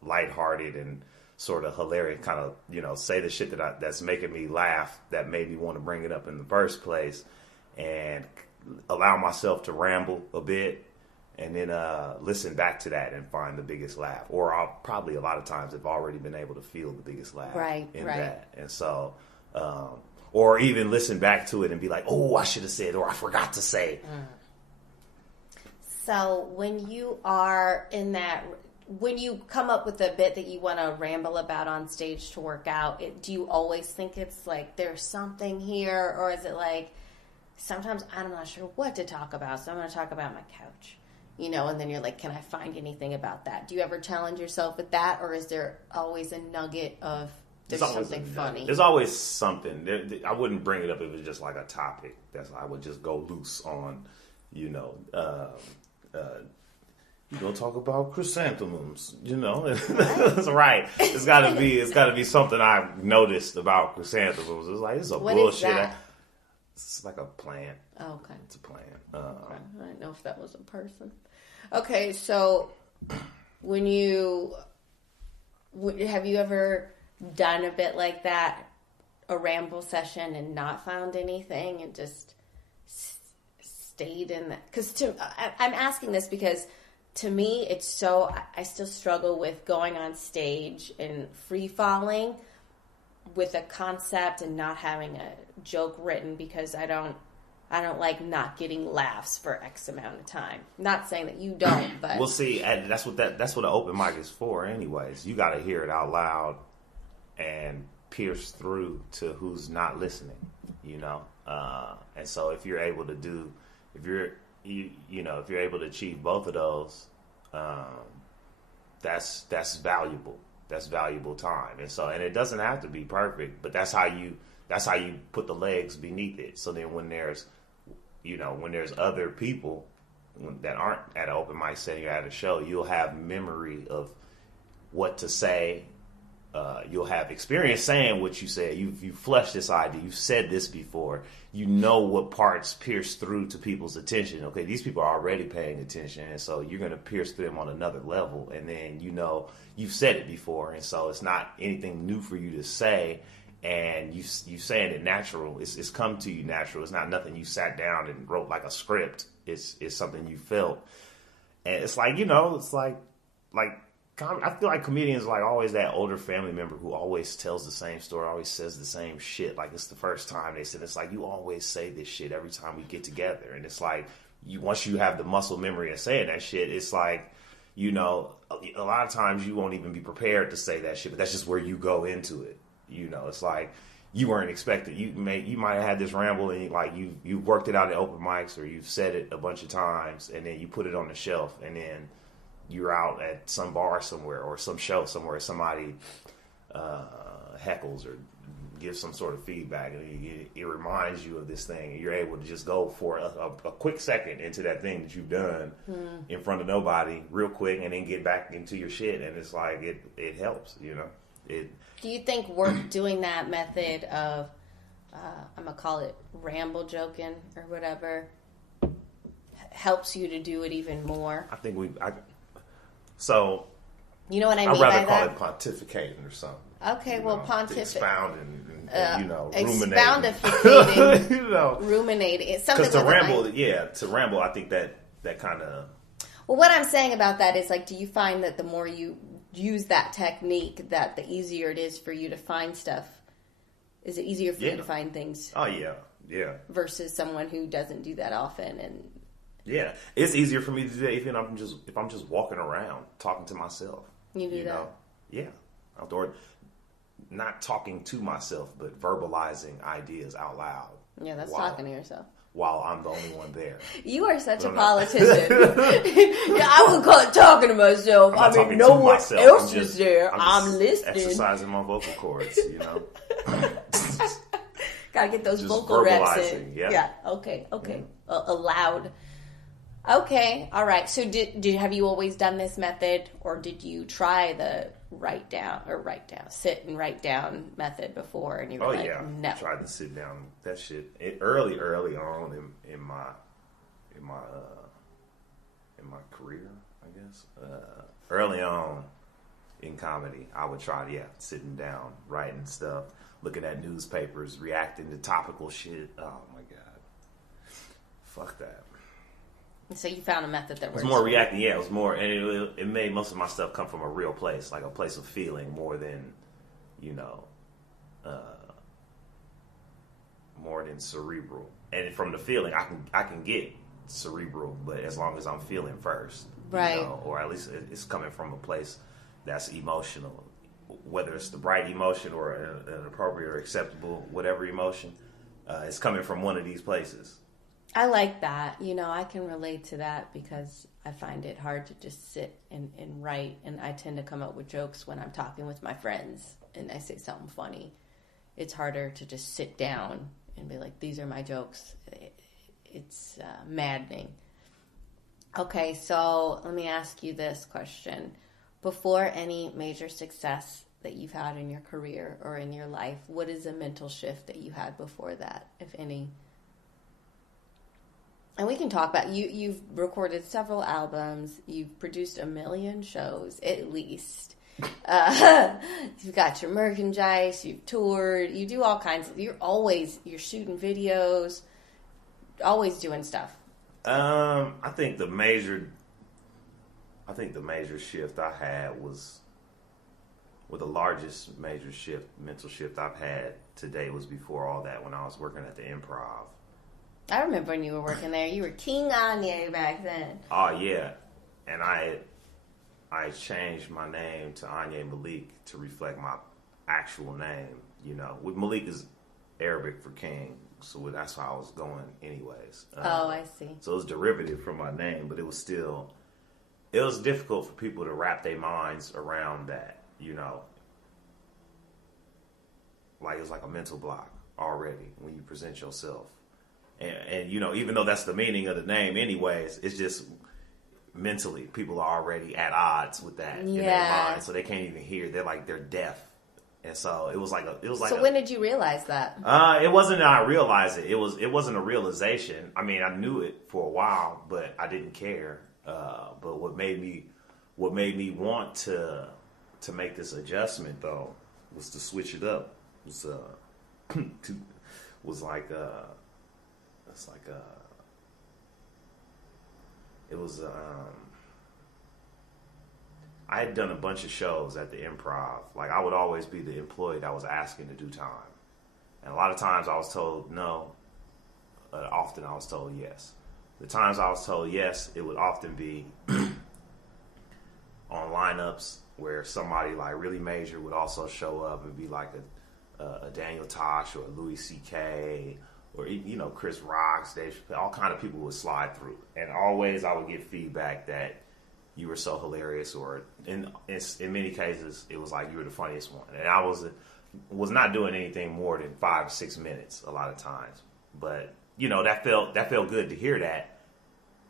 lighthearted and sort of hilarious, kind of, say the shit that's making me laugh, that made me want to bring it up in the first place, and allow myself to ramble a bit, and then listen back to that and find the biggest laugh. Or I'll probably a lot of times have already been able to feel the biggest laugh in that. And so... or even listen back to it and be like, oh, I should have said, or I forgot to say. So when you are in that, when you come up with a bit that you want to ramble about on stage to work out, do you always think it's like there's something here? Or is it like, sometimes I'm not sure what to talk about, so I'm going to talk about my couch. And then you're like, can I find anything about that? Do you ever challenge yourself with that? Or is there always a nugget of... There's something funny. There's always something. I wouldn't bring it up if it was just like a topic. I would just go loose on, you go talk about chrysanthemums, That's right. It's gotta be something I've noticed about chrysanthemums. It's like, it's a what bullshit. Is that? It's like a plant. Oh, okay. It's a plant. Okay. I didn't know if that was a person. Okay, so when you... Have you ever done a bit like that, a ramble session, and not found anything and just stayed in that? Because I'm asking this because to me, it's so, I still struggle with going on stage and free falling with a concept and not having a joke written, because I don't like not getting laughs for X amount of time. Not saying that you don't, but... Well, see, that's what an open mic is for anyways. You got to hear it out loud and pierce through to who's not listening, and so if you're able to achieve both of those, that's valuable. That's valuable time. And it doesn't have to be perfect, but that's how you put the legs beneath it. So then when there's other people that aren't at an open mic setting or at a show, you'll have memory of what to say. You'll have experience saying what you said. You've fleshed this idea. You've said this before. You know what parts pierce through to people's attention. Okay, these people are already paying attention, and so you're going to pierce through them on another level. And then you've said it before, and so it's not anything new for you to say. And you saying it natural. It's come to you natural. It's not nothing you sat down and wrote like a script. It's something you felt, and it's like it's like. I feel like comedians are like always that older family member who always tells the same story, always says the same shit. Like it's the first time they said, it's like, you always say this shit every time we get together. And it's like, once you have the muscle memory of saying that shit, it's like, a lot of times you won't even be prepared to say that shit, but that's just where you go into it. It's like you weren't expecting. You might have had this ramble and you worked it out at open mics, or you've said it a bunch of times, and then you put it on the shelf, and then you're out at some bar somewhere or some show somewhere, somebody heckles or gives some sort of feedback, and it reminds you of this thing, and you're able to just go for a quick second into that thing that you've done in front of nobody real quick, and then get back into your shit, and it's like it helps, you know. Do you think doing that method of I'm gonna call it ramble joking or whatever helps you to do it even more? I think so you know what I mean I'd rather by call that? it pontificating or something. Okay, well, expounding and ruminating. Expoundificating, you know, ruminating. It's something because to ramble, I think that kind of. Well, what I'm saying about that is, like, do you find that the more you use that technique, that the easier it is for you to find stuff? Is it easier for you to find things? Oh yeah. Versus someone who doesn't do that often, and yeah, it's easier for me to do that if I'm just walking around talking to myself. You do that? Know? Yeah, outdoor. Not talking to myself, but verbalizing ideas out loud. Yeah, that's talking to yourself. While I'm the only one there. You are such a politician. Yeah, I would call it talking to myself. I mean, no one else is there. I'm listening. Exercising my vocal cords, you know. Gotta get those just vocal reps in. Yeah. Okay. Aloud. Okay. All right. So have you always done this method, or did you try the sit and write down method before, and you were no. I tried to sit down. That shit early on in my career, I guess. Early on in comedy, I would try sitting down, writing stuff, looking at newspapers, reacting to topical shit. Oh my god, fuck that. So you found a method that works. It was more reacting, yeah. It was more, and it made most of my stuff come from a real place, like a place of feeling, more than, more than cerebral. And from the feeling, I can get cerebral, but as long as I'm feeling first, right? Or at least it's coming from a place that's emotional, whether it's the right emotion or an appropriate or acceptable, whatever emotion, it's coming from one of these places. I like that. I can relate to that because I find it hard to just sit and write, and I tend to come up with jokes when I'm talking with my friends and I say something funny. It's harder to just sit down and be like, these are my jokes. It's maddening. Okay, so let me ask you this question. Before any major success that you've had in your career or in your life, what is a mental shift that you had before that, if any? And we can talk about, you've recorded several albums, you've produced 1 million shows, at least. You've got your merchandise, you've toured, you do all kinds of, you're shooting videos, always doing stuff. I think the major shift I had was, the largest major mental shift I've had today was before all that, when I was working at the Improv. I remember when you were working there. You were King Anyi back then. Oh, yeah. And I changed my name to Anyi Malik to reflect my actual name, Malik is Arabic for king, so that's how I was going anyways. I see. So it was derivative from my name, but it was difficult for people to wrap their minds around that, Like, it was like a mental block already when you present yourself. And even though that's the meaning of the name anyways, it's just mentally people are already at odds with that in their mind, so they can't even hear. They're deaf. And so it was like. So when did you realize that? It wasn't that I realized it. It wasn't a realization. I mean, I knew it for a while, but I didn't care. But what made me want to make this adjustment though was to switch it up. I had done a bunch of shows at the Improv. Like, I would always be the employee that was asking to do time. And a lot of times I was told no. Often I was told yes. The times I was told yes, it would often be on lineups where somebody like really major would also show up and be like a Daniel Tosh or a Louis C.K. or Chris Rocks, Dave Chappelle, all kind of people would slide through, and always I would get feedback that you were so hilarious, or in many cases it was like you were the funniest one, and I was not doing anything more than 5 to 6 minutes a lot of times, but that felt good to hear that,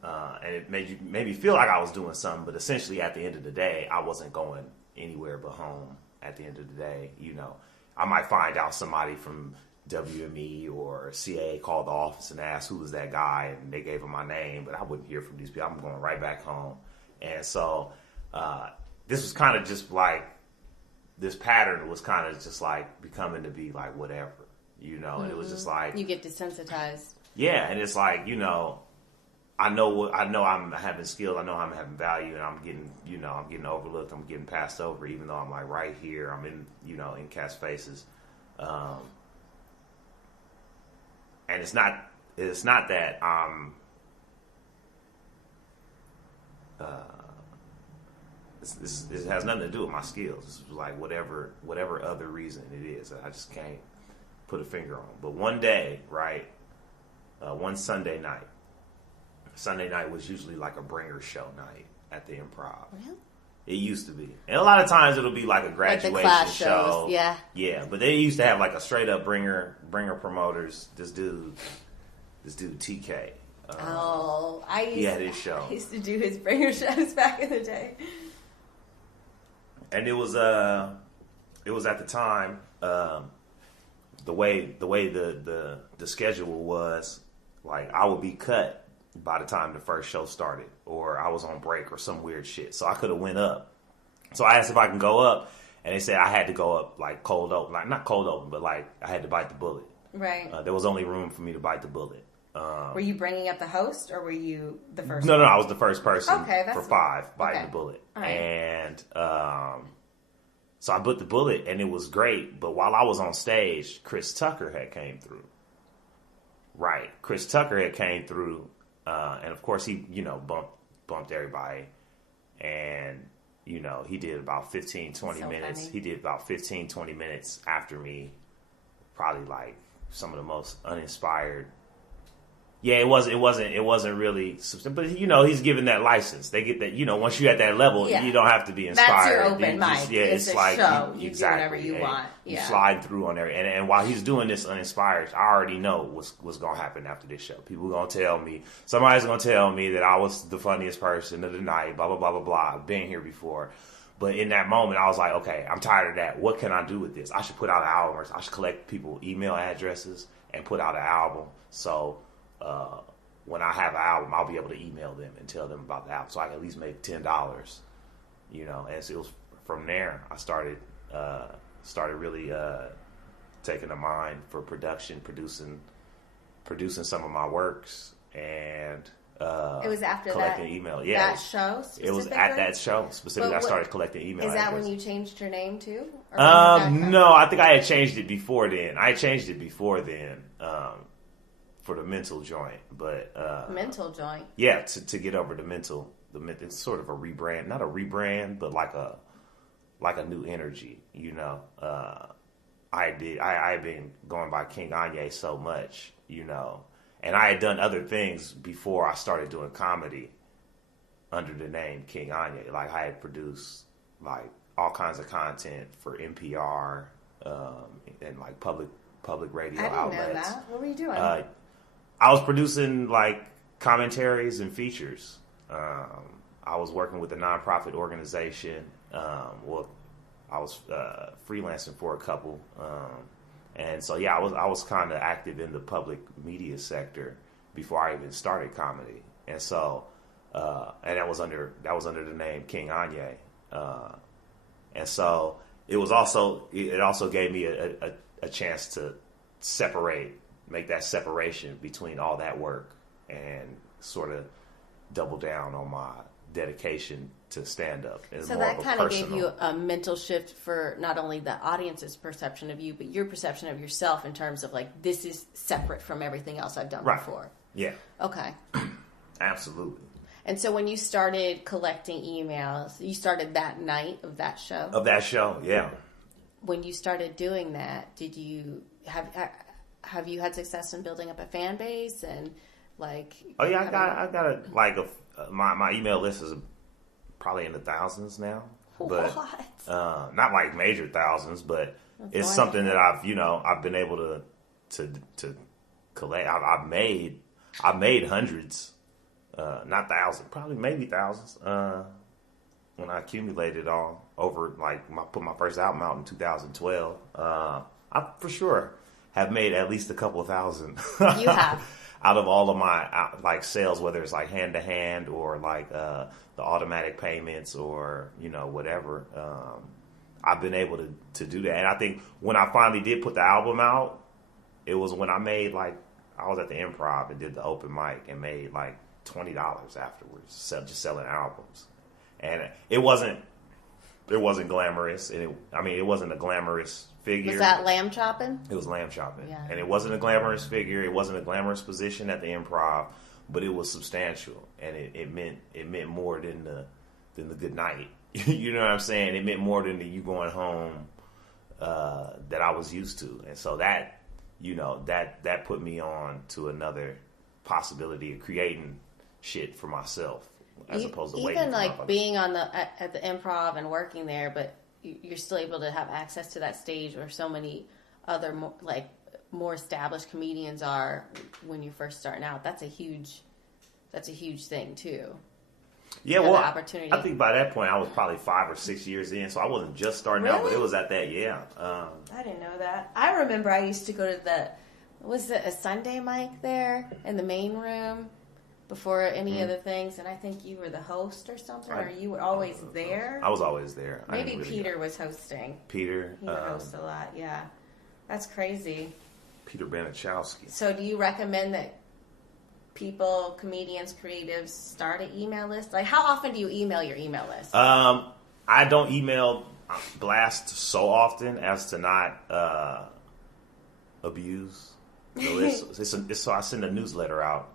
and it made me feel like I was doing something, but essentially at the end of the day I wasn't going anywhere but home. At the end of the day, I might find out somebody from WME or CA called the office and asked who was that guy, and they gave him my name, but I wouldn't hear from these people. I'm going right back home. And so this was kind of just like, this pattern was kind of just like becoming to be like whatever, and it was just like, you get desensitized. Yeah, and it's like, I know I'm having skills, I know I'm having value, and I'm getting overlooked, I'm getting passed over, even though I'm like right here, I'm in in cats' faces, and it's not that I'm it has nothing to do with my skills. It's like whatever other reason it is that I just can't put a finger on. But one day, right, one Sunday night was usually like a bringer show night at the Improv. Really? It used to be. And a lot of times it'll be like a graduation like the class show. Shows, yeah. Yeah, but they used to have like a straight up bringer promoters. This dude TK. He had his show. I used to do his bringer shows back in the day. And it was at the time, the way the schedule was, like I would be cut by the time the first show started, or I was on break or some weird shit. So I could have went up. So I asked if I can go up, and they said I had to go up like cold open, like not cold open, but like I had to bite the bullet. Right. There was only room for me to bite the bullet. Were you bringing up the host, or were you the first? No, I was the first person for 5 biting the bullet. Right. And so I bit the bullet, and it was great. But while I was on stage, Chris Tucker had came through. Right. Chris Tucker had came through, and of course he, bumped everybody. And, he did about 15, 20 minutes. Funny. He did about 15, 20 minutes after me. Probably like some of the most uninspired. Yeah, it wasn't really, but he's given that license. They get that, once you're at that level, you don't have to be inspired. That's your open mic. It's a like show. You do whatever you want. You slide through on there, and while he's doing this uninspired, I already know what's going to happen after this show. People going to tell me, somebody's going to tell me that I was the funniest person of the night. Blah blah blah blah blah. I've been here before. But in that moment, I was like, okay, I'm tired of that. What can I do with this? I should put out an album, or I should collect people email addresses and put out an album. So when I have an album, I'll be able to email them and tell them about the album, so I can at least make $10. And so it was from there I started really taking a mind for production, producing some of my works, and it was after collecting that email. Yeah, that show specifically? It was at that show specifically. I started collecting email. Is that addresses. when you changed your name too? No, I think I had changed it before then. For the mental joint, but mental joint. Yeah, to get over the mental. It's sort of a rebrand, not a rebrand, but like a new energy. I had been going by King Anyi so much, and I had done other things before I started doing comedy under the name King Anyi. Like I had produced like all kinds of content for NPR and like public radio outlets. I didn't know that. What were you doing? I was producing like commentaries and features. I was working with a nonprofit organization. I was freelancing for a couple, and so I was kind of active in the public media sector before I even started comedy. And so, and that was under the name King Anyi. And so it also gave me a chance to make that separation between all that work and sort of double down on my dedication to stand up. So that kind of gave you a mental shift for not only the audience's perception of you, but your perception of yourself in terms of like, this is separate from everything else I've done before. Yeah. Okay. Absolutely. And so when you started collecting emails, you started that night of that show? Of that show, yeah. when you started doing that, did you have you had success in building up a fan base and like? Oh yeah, my email list is probably in the thousands now. But not like major thousands, but it's something that I've been able to collect. I've made hundreds, not thousands, probably maybe thousands. When I accumulated all over, like put my first album out in 2012, I for sure have made at least a couple of thousand. You have. Out of all of my like sales, whether it's like hand to hand or like the automatic payments or whatever, I've been able to do that. And I think when I finally did put the album out, it was when I made I was at the Improv and did the open mic and made like $20 afterwards, just selling albums. And it wasn't glamorous, and it wasn't a glamorous figure. Was that lamb chopping? It was lamb chopping, yeah. And it wasn't a glamorous figure. It wasn't a glamorous position at the Improv, but it was substantial, and it meant more than the good night. You know what I'm saying? It meant more than the you going home that I was used to, and so that that put me on to another possibility of creating shit for myself. As opposed to even like being on at the Improv and working there, but you're still able to have access to that stage where so many other more established comedians are when you're first starting out. That's a huge thing too. Yeah, well, opportunity. I think by that point I was probably 5 or 6 years in, so I wasn't just starting out, but it was at that. Yeah, I didn't know that. I remember I used to go to was it a Sunday mic there in the main room? Before any other things, and I think you were the host or something, or you were always there? I was always there. Maybe Peter was hosting. Peter. He would host a lot, yeah. That's crazy. Peter Banichowski. So do you recommend that people, comedians, creatives, start an email list? Like, how often do you email your email list? I don't email blast so often as to not abuse the list. So I send a newsletter out,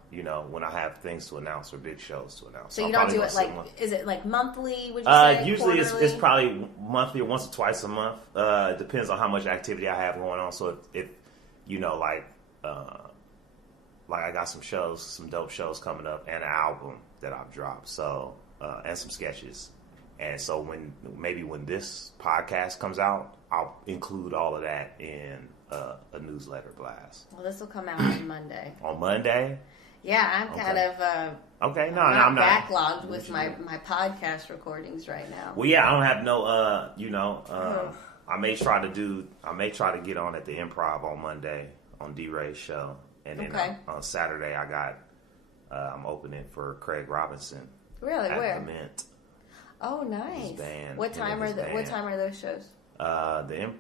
when I have things to announce or big shows to announce. So you don't do it is it like monthly, would you say? Usually it's probably monthly or once or twice a month. It depends on how much activity I have going on. So if I got some dope shows coming up and an album that I've dropped. So, and some sketches. And so when this podcast comes out, I'll include all of that in a newsletter blast. Well, this will come out on Monday. On Monday? Yeah, I'm kind of okay. No, I'm not backlogged with my podcast recordings right now. Well, yeah, I don't have no. I may try to get on at the Improv on Monday on D-Ray's show, and then on Saturday I'm opening for Craig Robinson. Really? At Where? The Mint. Oh, nice. Band, what time are those shows?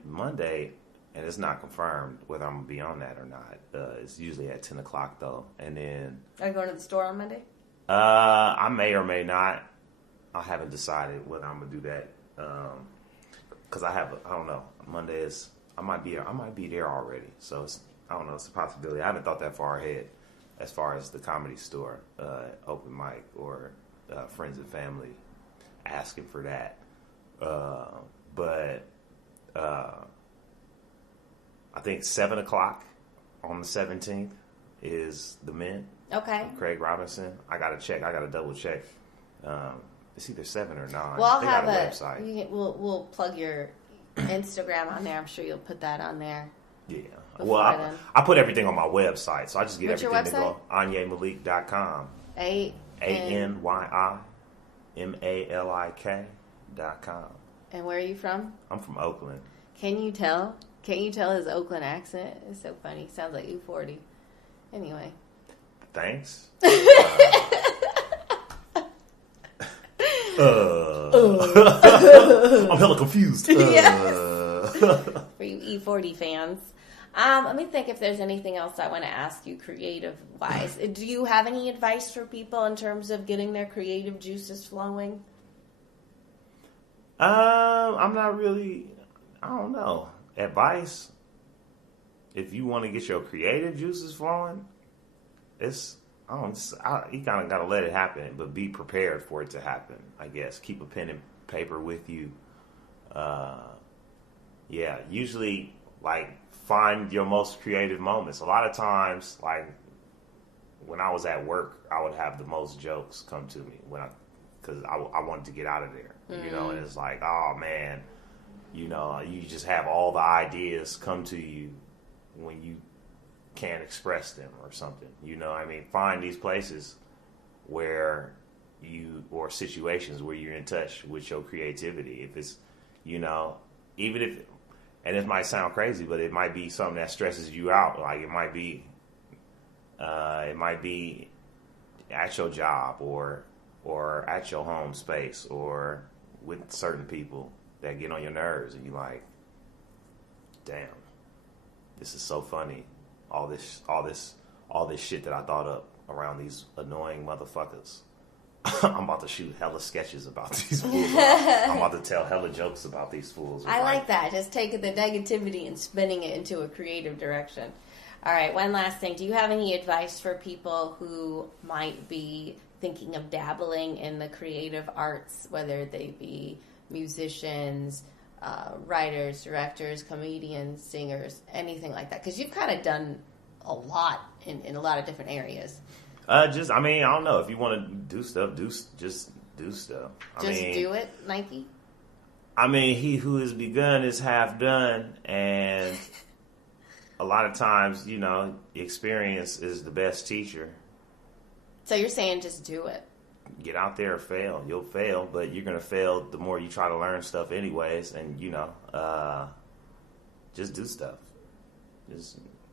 Monday. And it's not confirmed whether I'm going to be on that or not. It's usually at 10 o'clock, though. And then... Are you going to the store on Monday? I may or may not. I haven't decided whether I'm going to do that. Because I don't know. Monday is... I might be there already. So, I don't know. It's a possibility. I haven't thought that far ahead as far as the Comedy Store, open mic, or friends and family asking for that. But... I think 7 o'clock on the 17th is the Mint. Okay. Craig Robinson. I got to double check. It's either 7 or 9. Well, I'll they have got a website. We'll plug your Instagram on there. I'm sure you'll put that on there. Yeah. Well, I put everything on my website, so I just get What's everything your website? to go. AnyiMalik.com. ANYIMALIK.com. And where are you from? I'm from Oakland. Can you tell? Can't you tell his Oakland accent? It's so funny. Sounds like U40. Anyway. Thanks. I'm hella confused. Yes. For you E40 fans. Let me think if there's anything else I want to ask you creative-wise. Do you have any advice for people in terms of getting their creative juices flowing? I'm not really... I don't know. Advice, if you want to get your creative juices flowing, you kind of got to let it happen, but be prepared for it to happen, I guess. Keep a pen and paper with you. Yeah, usually, like, find your most creative moments. A lot of times, like, when I was at work, I would have the most jokes come to me because I wanted to get out of there, you know, and it's like, oh, man, you know, you just have all the ideas come to you when you can't express them or something, you know. I mean, find these places where or situations where you're in touch with your creativity. If it's, you know, even if, and it might sound crazy, but it might be something that stresses you out. Like it might be at your job or at your home space or with certain people that get on your nerves, and you're like, damn, this is so funny. All this shit that I thought up around these annoying motherfuckers. I'm about to shoot hella sketches about these fools. I'm about to tell hella jokes about these fools. I like that. Just taking the negativity and spinning it into a creative direction. All right, one last thing. Do you have any advice for people who might be thinking of dabbling in the creative arts, whether they be musicians, writers, directors, comedians, singers, anything like that? Because you've kind of done a lot in a lot of different areas. I don't know. If you want to do stuff, just do stuff. Do it, Nike? I mean, he who has begun is half done, and a lot of times, you know, experience is the best teacher. So you're saying just do it. Get out there and fail. You'll fail, but you're going to fail the more you try to learn stuff anyways, and, you know, just do stuff.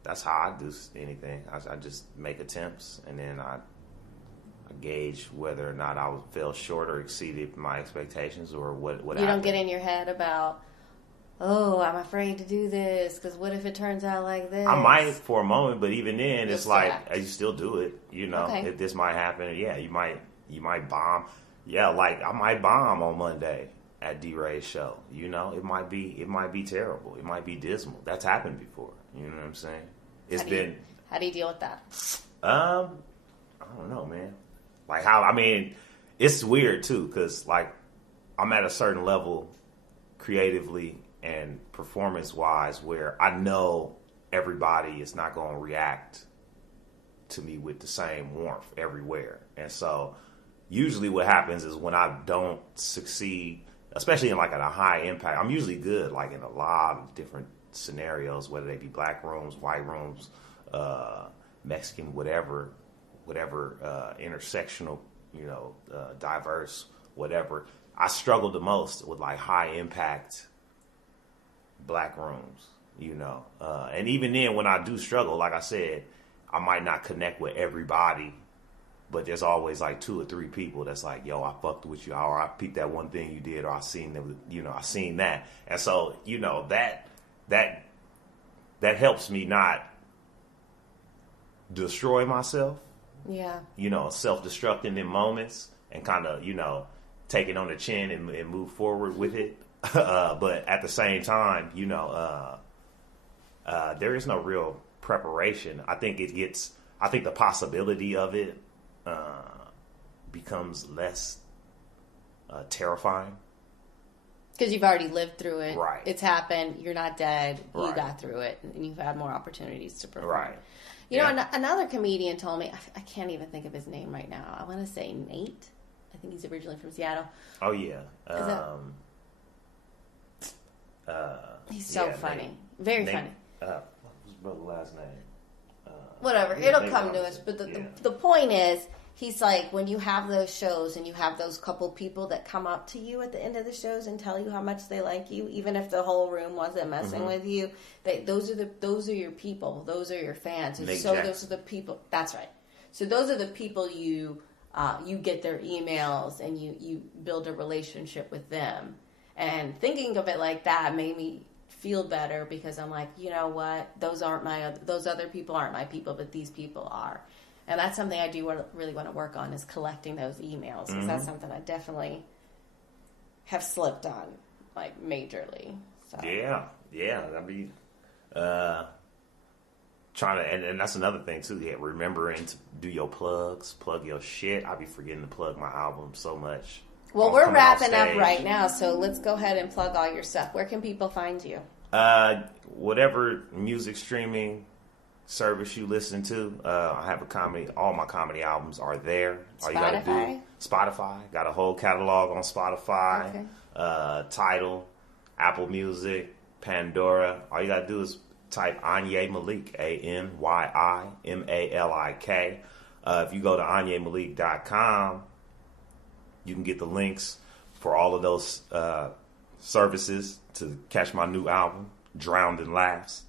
That's how I do anything. I just make attempts, and then I gauge whether or not I fell short or exceeded my expectations or what happened. You don't get in your head about, oh, I'm afraid to do this because what if it turns out like this? I might for a moment, but even then, You'll it's like act. you still do it. You know, Okay. if this might happen, yeah, you might bomb. Yeah, like I might bomb on Monday at D-Ray's show. You know, it might be terrible. It might be dismal. That's happened before. You know what I'm saying? How do you deal with that? I don't know, man. Like it's weird too, because like I'm at a certain level creatively and performance wise where I know everybody is not going to react to me with the same warmth everywhere. And so usually what happens is when I don't succeed, especially in like at a high impact, I'm usually good like in a lot of different scenarios, whether they be black rooms, white rooms, Mexican, whatever, intersectional, you know, diverse, whatever. I struggle the most with like high impact black rooms, you know, and even then when I do struggle, like I said, I might not connect with everybody, but there's always like 2 or 3 people that's like, yo, I fucked with you, or I peeped that one thing you did, or I seen that. And so, you know, that helps me not destroy myself. Yeah. You know, self-destructing in moments and kind of, you know, take it on the chin and move forward with it. But at the same time, you know, there is no real preparation. I think the possibility of it becomes less terrifying. Because you've already lived through it. Right. It's happened. You're not dead. You Right. got through it. And you've had more opportunities to perform. Right. You know, another comedian told me, I can't even think of his name right now. I want to say Nate. I think he's originally from Seattle. Oh, yeah. He's so funny. Nate. Very Nate, funny. What's his brother's last name? Whatever. Yeah, It'll Nate come to Robinson. us. But Yeah. the point is, he's like, when you have those shows and you have those couple people that come up to you at the end of the shows and tell you how much they like you, even if the whole room wasn't messing with you, those are your people. Those are your fans. And so those are the people. That's right. So those are the people you get their emails and you build a relationship with them. And thinking of it like that made me feel better because I'm like, you know what? Those other people aren't my people, but these people are. And that's something I do really want to work on is collecting those emails because that's something I definitely have slipped on, like majorly. So. Yeah. I mean, trying to, and that's another thing too. Yeah, remembering to do your plugs, plug your shit. I be forgetting to plug my album so much. Well, we're wrapping up right now, so let's go ahead and plug all your stuff. Where can people find you? Whatever music streaming service you listen to, I have a comedy. All my comedy albums are there. All you gotta do, Spotify. Got a whole catalog on Spotify. Okay. Tidal, Apple Music, Pandora. All you gotta do is type Anyi Malik, ANYIMALIK. If you go to AnyiMalik.com, you can get the links for all of those services to catch my new album, Drowned in Laughs.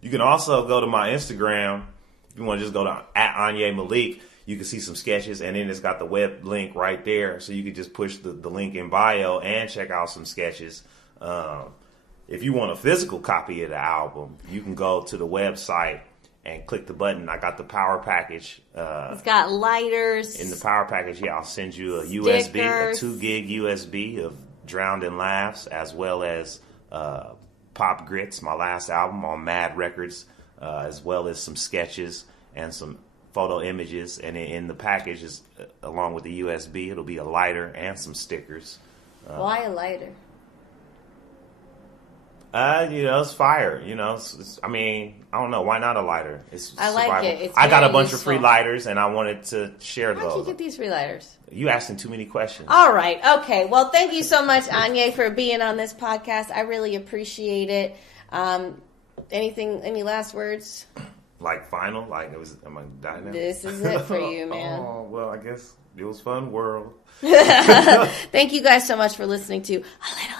You can also go to my Instagram. If you want to just go to @Anyi Malik, you can see some sketches, and then it's got the web link right there. So you can just push the link in bio and check out some sketches. If you want a physical copy of the album, you can go to the website and click the button. I got the power package. It's got lighters. In the power package, yeah, I'll send you a USB, a 2 gig USB of Drowned in Laughs, as well as Pop Grits, my last album on Mad Records, as well as some sketches and some photo images. And in the package, is along with the USB, it'll be a lighter and some stickers. Why a lighter? It's fire. I don't know. Why not a lighter? I like survival. it. I got a bunch of free lighters, and I wanted to share those. How'd you get these free lighters? You asking too many questions. All right. Okay. Well, thank you so much, Anyi, for being on this podcast. I really appreciate it. Any last words? Like final? Like am I dying now? This is it for you, man. Oh, well, I guess it was fun world. Thank you guys so much for listening to A Little